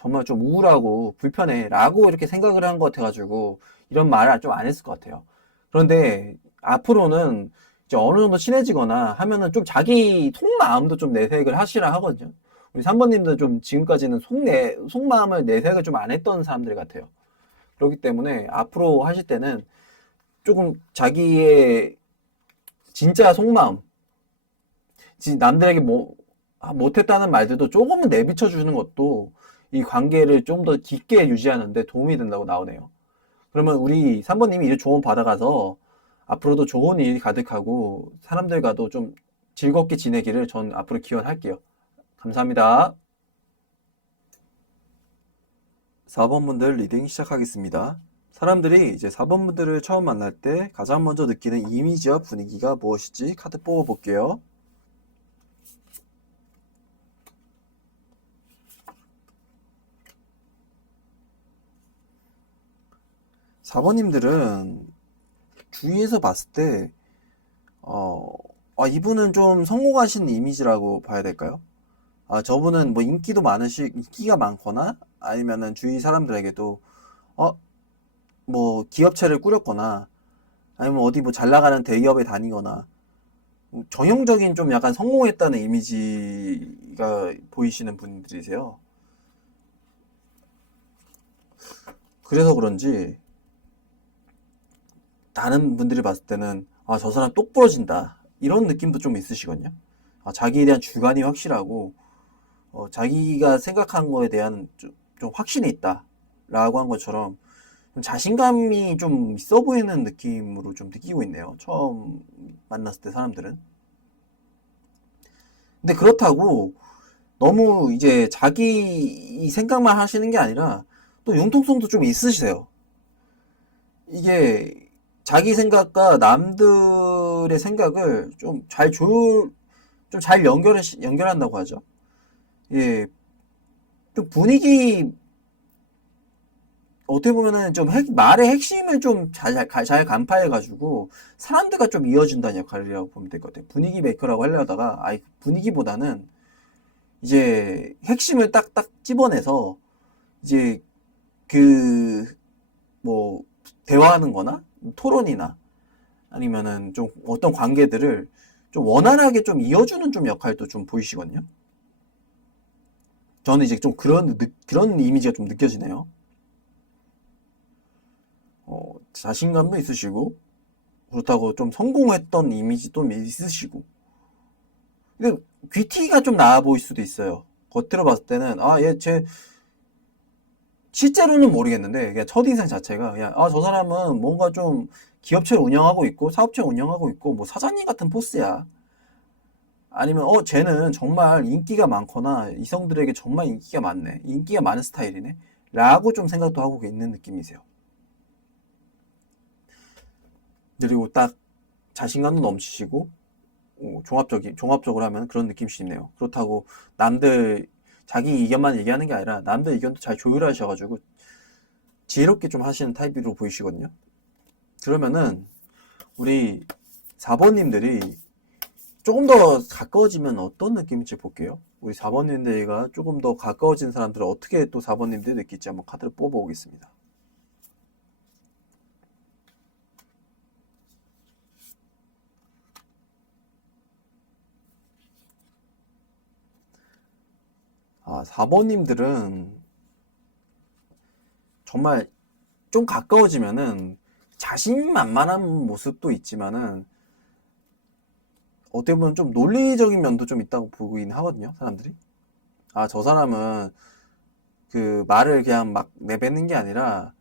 정말 좀 우울하고 불편해 라고 이렇게 생각을 한 것 같아가지고 이런 말을 좀 안 했을 것 같아요. 그런데 앞으로는 이제 어느 정도 친해지거나 하면은 좀 자기 속마음도 좀 내색을 하시라 하거든요. 우리 3번님도 좀 지금까지는 속마음을 내색을 좀 안 했던 사람들 같아요. 그렇기 때문에 앞으로 하실 때는 조금 자기의 진짜 속마음, 남들에게 뭐, 못했다는 말들도 조금은 내비쳐 주는 것도 이 관계를 좀 더 깊게 유지하는데 도움이 된다고 나오네요. 그러면 우리 3번님이 이 조언 받아가서 앞으로도 좋은 일이 가득하고 사람들과도 좀 즐겁게 지내기를 전 앞으로 기원할게요. 감사합니다. 4번분들 리딩 시작하겠습니다. 사람들이 이제 4번분들을 처음 만날 때 가장 먼저 느끼는 이미지와 분위기가 무엇일지 카드 뽑아볼게요. 4번님들은 주위에서 봤을 때 이분은 좀 성공하신 이미지라고 봐야 될까요? 저분은 뭐 인기가 많거나 아니면은 주위 사람들에게도 뭐 기업체를 꾸렸거나 아니면 어디 뭐 잘 나가는 대기업에 다니거나 전형적인 좀 약간 성공했다는 이미지가 보이시는 분들이세요. 그래서 그런지 다른 분들이 봤을 때는 저 사람 똑 부러진다 이런 느낌도 좀 있으시거든요. 자기에 대한 주관이 확실하고 자기가 생각한 거에 대한 좀 확신이 있다 라고 한 것처럼 좀 자신감이 좀 있어 보이는 느낌으로 좀 느끼고 있네요. 처음 만났을 때 사람들은. 근데 그렇다고 너무 이제 자기 생각만 하시는 게 아니라 또 융통성도 좀 있으시세요. 이게 자기 생각과 남들의 생각을 좀 잘 연결한다고 하죠. 예, 좀 분위기, 어떻게 보면은 좀 말의 핵심을 좀 잘 간파해가지고 사람들과 좀 이어준다는 역할이라고 보면 될 것 같아요. 분위기 메이커라고 하려다가, 분위기보다는 이제 핵심을 딱딱 집어내서 이제 그, 뭐, 대화하는 거나 토론이나 아니면은 좀 어떤 관계들을 좀 원활하게 좀 이어주는 좀 역할도 좀 보이시거든요. 저는 이제 좀 그런 이미지가 좀 느껴지네요. 자신감도 있으시고, 그렇다고 좀 성공했던 이미지도 있으시고. 근데 귀티가 좀 나아 보일 수도 있어요. 겉으로 봤을 때는, 실제로는 모르겠는데, 그냥 첫인상 자체가, 그냥, 저 사람은 뭔가 좀 기업체를 운영하고 있고, 사업체를 운영하고 있고, 뭐 사장님 같은 포스야. 아니면, 쟤는 정말 인기가 많거나, 이성들에게 정말 인기가 많네. 인기가 많은 스타일이네. 라고 좀 생각도 하고 있는 느낌이세요. 그리고 딱 자신감도 넘치시고, 종합적으로 하면 그런 느낌이시네요. 그렇다고 남들, 자기 의견만 얘기하는 게 아니라 남들 의견도 잘 조율하셔가지고 지혜롭게 좀 하시는 타입으로 보이시거든요. 그러면은 우리 4번님들이 조금 더 가까워지면 어떤 느낌일지 볼게요. 우리 4번님들과 조금 더 가까워진 사람들은 어떻게 또 4번님들이 느낄지 한번 카드를 뽑아보겠습니다. 4번님들은 정말 좀 가까워지면은 자신만만한 모습도 있지만은 어떻게 보면 좀 논리적인 면도 좀 있다고 보긴 하거든요, 사람들이. 저 사람은 그 말을 그냥 막 내뱉는 게 아니라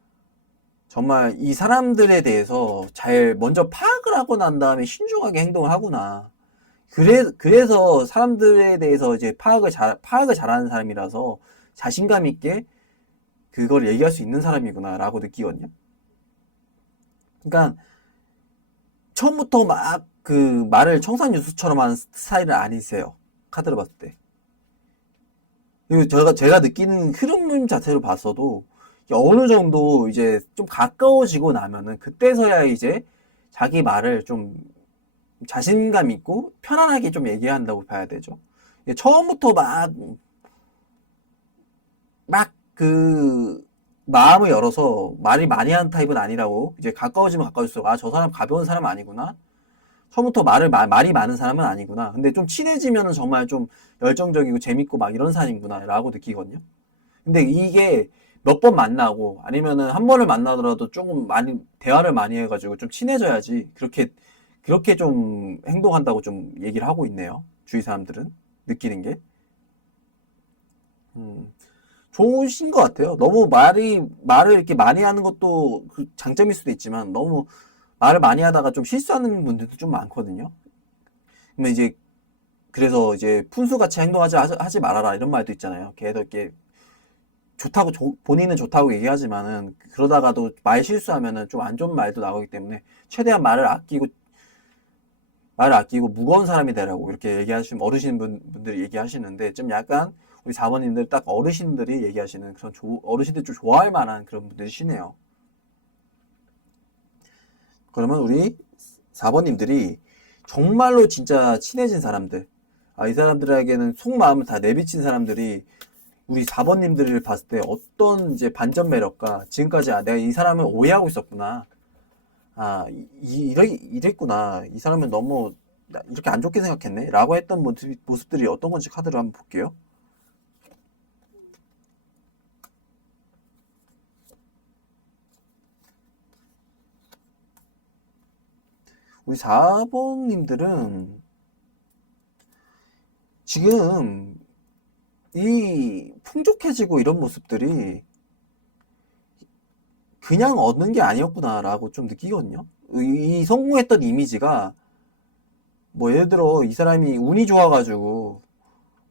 정말 이 사람들에 대해서 잘 먼저 파악을 하고 난 다음에 신중하게 행동을 하구나. 그래서 사람들에 대해서 이제 파악을 잘하는 사람이라서 자신감 있게 그걸 얘기할 수 있는 사람이구나라고 느끼거든요. 그러니까 처음부터 막 그 말을 청산유수처럼 하는 스타일은 아니세요. 카드를 봤을 때. 그리고 제가 느끼는 흐름 자체를 봤어도 어느 정도 이제 좀 가까워지고 나면은 그때서야 이제 자기 말을 좀 자신감 있고 편안하게 좀 얘기한다고 봐야 되죠. 처음부터 막 그 마음을 열어서 말이 많이 하는 타입은 아니라고. 이제 가까워지면 가까워질수록 아, 저 사람 가벼운 사람 아니구나. 처음부터 말이 많은 사람은 아니구나. 근데 좀 친해지면은 정말 좀 열정적이고 재밌고 막 이런 사람이구나 라고 느끼거든요. 근데 이게 몇 번 만나고 아니면은 한 번을 만나더라도 조금 많이 대화를 많이 해가지고 좀 친해져야지 그렇게 좀 행동한다고 좀 얘기를 하고 있네요. 주위 사람들은 느끼는 게. 음, 좋으신 것 같아요. 너무 말을 이렇게 많이 하는 것도 그 장점일 수도 있지만 너무 말을 많이 하다가 좀 실수하는 분들도 좀 많거든요. 그러면 이제 그래서 이제 푼수같이 하지 말아라 이런 말도 있잖아요. 계속 이렇게 좋다고 본인은 좋다고 얘기하지만은 그러다가도 말 실수하면은 좀 안 좋은 말도 나오기 때문에 최대한 말을 아끼고 무거운 사람이 되라고 이렇게 얘기하시면 어르신분들이 얘기하시는데 좀 약간 우리 사모님들 딱 어르신들이 얘기하시는 그런 어르신들 좀 좋아할 만한 그런 분들이시네요. 그러면 우리 4번님들이 정말로 진짜 친해진 사람들, 아, 이 사람들에게는 속마음을 다 내비친 사람들이 우리 4번님들을 봤을 때 어떤 이제 반전 매력과 지금까지 아, 내가 이 사람을 오해하고 있었구나. 아, 이랬구나. 이 사람은 너무 이렇게 안 좋게 생각했네. 라고 했던 모습들이 어떤 건지 카드를 한번 볼게요. 우리 4번님들은 지금 이 풍족해지고 이런 모습들이 그냥 얻는 게 아니었구나라고 좀 느끼거든요. 이 성공했던 이미지가 뭐 예를 들어 이 사람이 운이 좋아가지고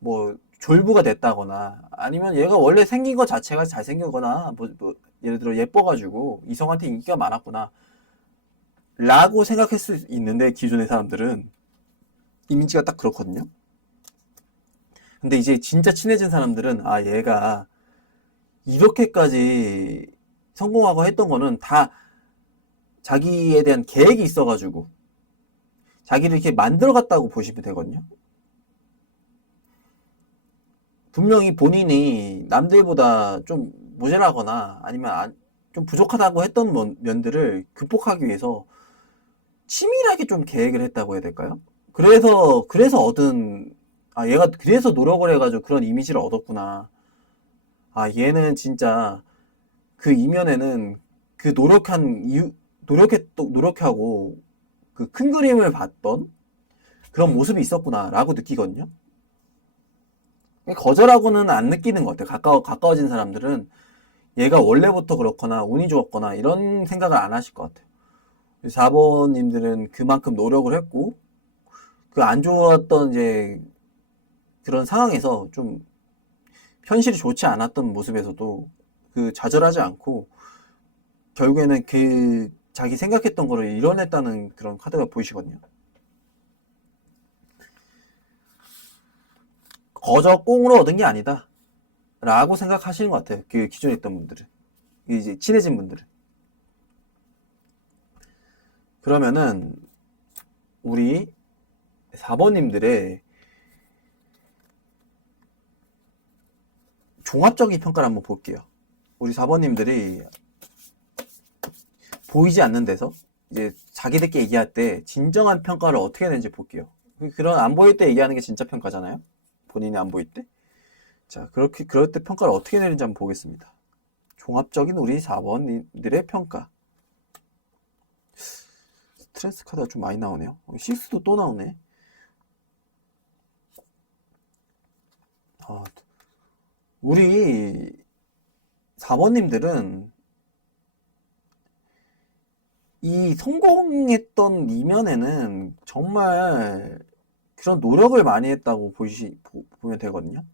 뭐 졸부가 됐다거나 아니면 얘가 원래 생긴 것 자체가 잘생겼거나 뭐 예를 들어 예뻐가지고 이성한테 인기가 많았구나 라고 생각할 수 있는데 기존의 사람들은 이미지가 딱 그렇거든요. 근데 이제 진짜 친해진 사람들은 아 얘가 이렇게까지 성공하고 했던 거는 다 자기에 대한 계획이 있어가지고 자기를 이렇게 만들어갔다고 보시면 되거든요. 분명히 본인이 남들보다 좀 모자라거나 아니면 좀 부족하다고 했던 면들을 극복하기 위해서 치밀하게 좀 계획을 했다고 해야 될까요? 그래서 얻은, 아, 얘가 그래서 노력을 해가지고 그런 이미지를 얻었구나. 아, 얘는 진짜 그 이면에는 그 노력하고 그 큰 그림을 봤던 그런 모습이 있었구나라고 느끼거든요. 거절하고는 안 느끼는 것 같아요. 가까워진 사람들은 얘가 원래부터 그렇거나 운이 좋았거나 이런 생각을 안 하실 것 같아요. 4번님들은 그만큼 노력을 했고 그 안 좋았던 이제 그런 상황에서 좀 현실이 좋지 않았던 모습에서도 그 좌절하지 않고 결국에는 그 자기 생각했던 거를 이뤄냈다는 그런 카드가 보이시거든요. 거저 꽁으로 얻은 게 아니다 라고 생각하시는 것 같아요. 그 기존에 있던 분들은 이제 친해진 분들은. 그러면은 우리 4번님들의 종합적인 평가를 한번 볼게요. 우리 4번님들이 보이지 않는 데서 이제 자기들끼리 얘기할 때 진정한 평가를 어떻게 하는지 볼게요. 그런 안 보일 때 얘기하는 게 진짜 평가잖아요. 본인이 안 보일 때. 자, 그럴 때 평가를 어떻게 내는지 한번 보겠습니다. 종합적인 우리 4번들의 평가. 스트레스 카드가 좀 많이 나오네요. 실수도 또 나오네. 아, 우리 4번님들은 이 성공했던 이면에는 정말 그런 노력을 많이 했다고 보면 되거든요.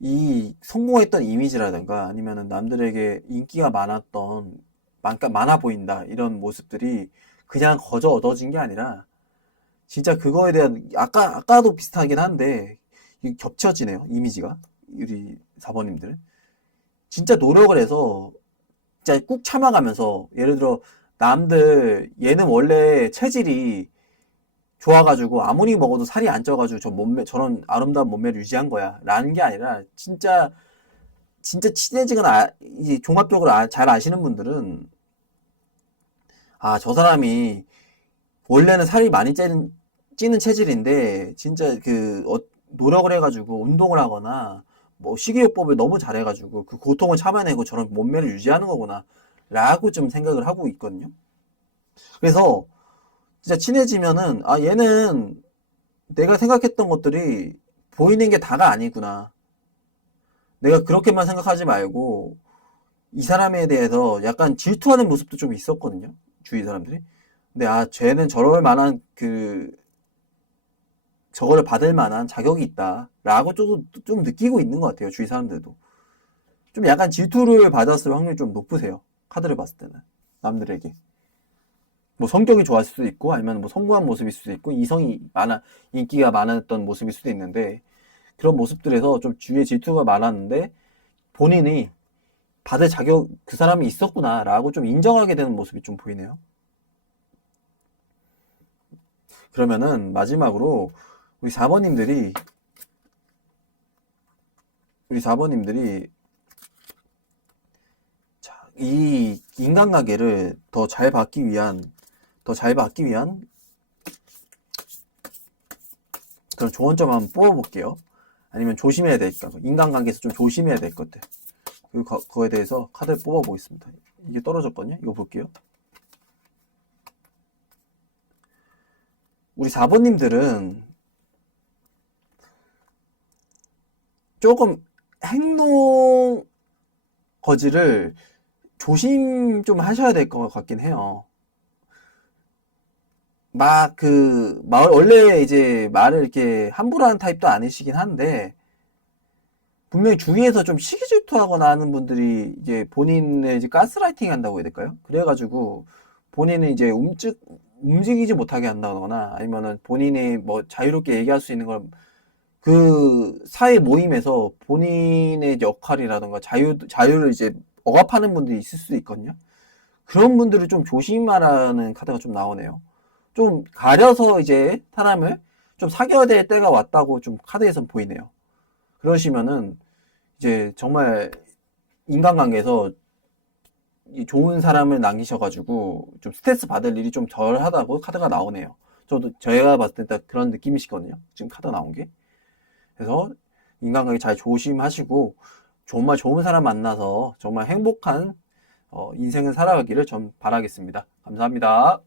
이 성공했던 이미지라든가 아니면은 남들에게 인기가 많아 보인다 이런 모습들이 그냥 거저 얻어진 게 아니라 진짜 그거에 대한 아까도 비슷하긴 한데 겹쳐지네요 이미지가 우리 4번님들 진짜 노력을 해서 진짜 꾹 참아가면서 예를 들어 남들 얘는 원래 체질이 좋아가지고 아무리 먹어도 살이 안 쪄가지고 저런 아름다운 몸매를 유지한 거야 라는 게 아니라 진짜 진짜 친해지거나 이제 종합적으로 잘 아시는 분들은 저 사람이 원래는 살이 많이 찌는 체질인데 진짜 노력을 해가지고 운동을 하거나 뭐 식이요법을 너무 잘해가지고 그 고통을 참아내고 저런 몸매를 유지하는 거구나 라고 좀 생각을 하고 있거든요. 그래서 진짜 친해지면은 얘는 내가 생각했던 것들이 보이는 게 다가 아니구나. 내가 그렇게만 생각하지 말고 이 사람에 대해서 약간 질투하는 모습도 좀 있었거든요. 주위 사람들이. 근데 쟤는 저럴 만한 저거를 받을 만한 자격이 있다라고 좀 느끼고 있는 것 같아요. 주위 사람들도. 좀 약간 질투를 받았을 확률이 좀 높으세요. 카드를 봤을 때는. 남들에게. 뭐 성격이 좋았을 수도 있고 아니면 뭐 성공한 모습일 수도 있고 인기가 많았던 모습일 수도 있는데 그런 모습들에서 좀 주위에 질투가 많았는데 본인이 받을 자격 그 사람이 있었구나라고 좀 인정하게 되는 모습이 좀 보이네요. 그러면은 마지막으로 우리 4번님들이 이 인간관계를 더 잘 받기 위한 그런 조언점 한번 뽑아볼게요. 아니면 조심해야 될 것, 인간관계에서 좀 조심해야 될 것들. 그거에 대해서 카드를 뽑아보겠습니다. 이게 떨어졌거든요. 이거 볼게요. 우리 4번님들은 조금 행동 거지를 조심 좀 하셔야 될 것 같긴 해요. 원래 이제 말을 이렇게 함부로 하는 타입도 아니시긴 한데, 분명히 주위에서 좀 시기 질투하거나 하는 분들이 이제 본인을 이제 가스라이팅 한다고 해야 될까요? 그래가지고 본인은 이제 움직이지 못하게 한다거나 아니면은 본인이 뭐 자유롭게 얘기할 수 있는 걸 사회 모임에서 본인의 역할이라던가 자유를 이제 억압하는 분들이 있을 수도 있거든요. 그런 분들을 좀 조심하라는 카드가 좀 나오네요. 좀 가려서 이제 사람을 좀 사귀어야 될 때가 왔다고 좀 카드에선 보이네요. 그러시면은 이제 정말 인간관계에서 좋은 사람을 남기셔가지고 좀 스트레스 받을 일이 좀 덜하다고 카드가 나오네요. 제가 봤을 때 그런 느낌이시거든요. 지금 카드가 나온 게. 그래서 인간관계 잘 조심하시고 정말 좋은 사람 만나서 정말 행복한 인생을 살아가기를 전 바라겠습니다. 감사합니다.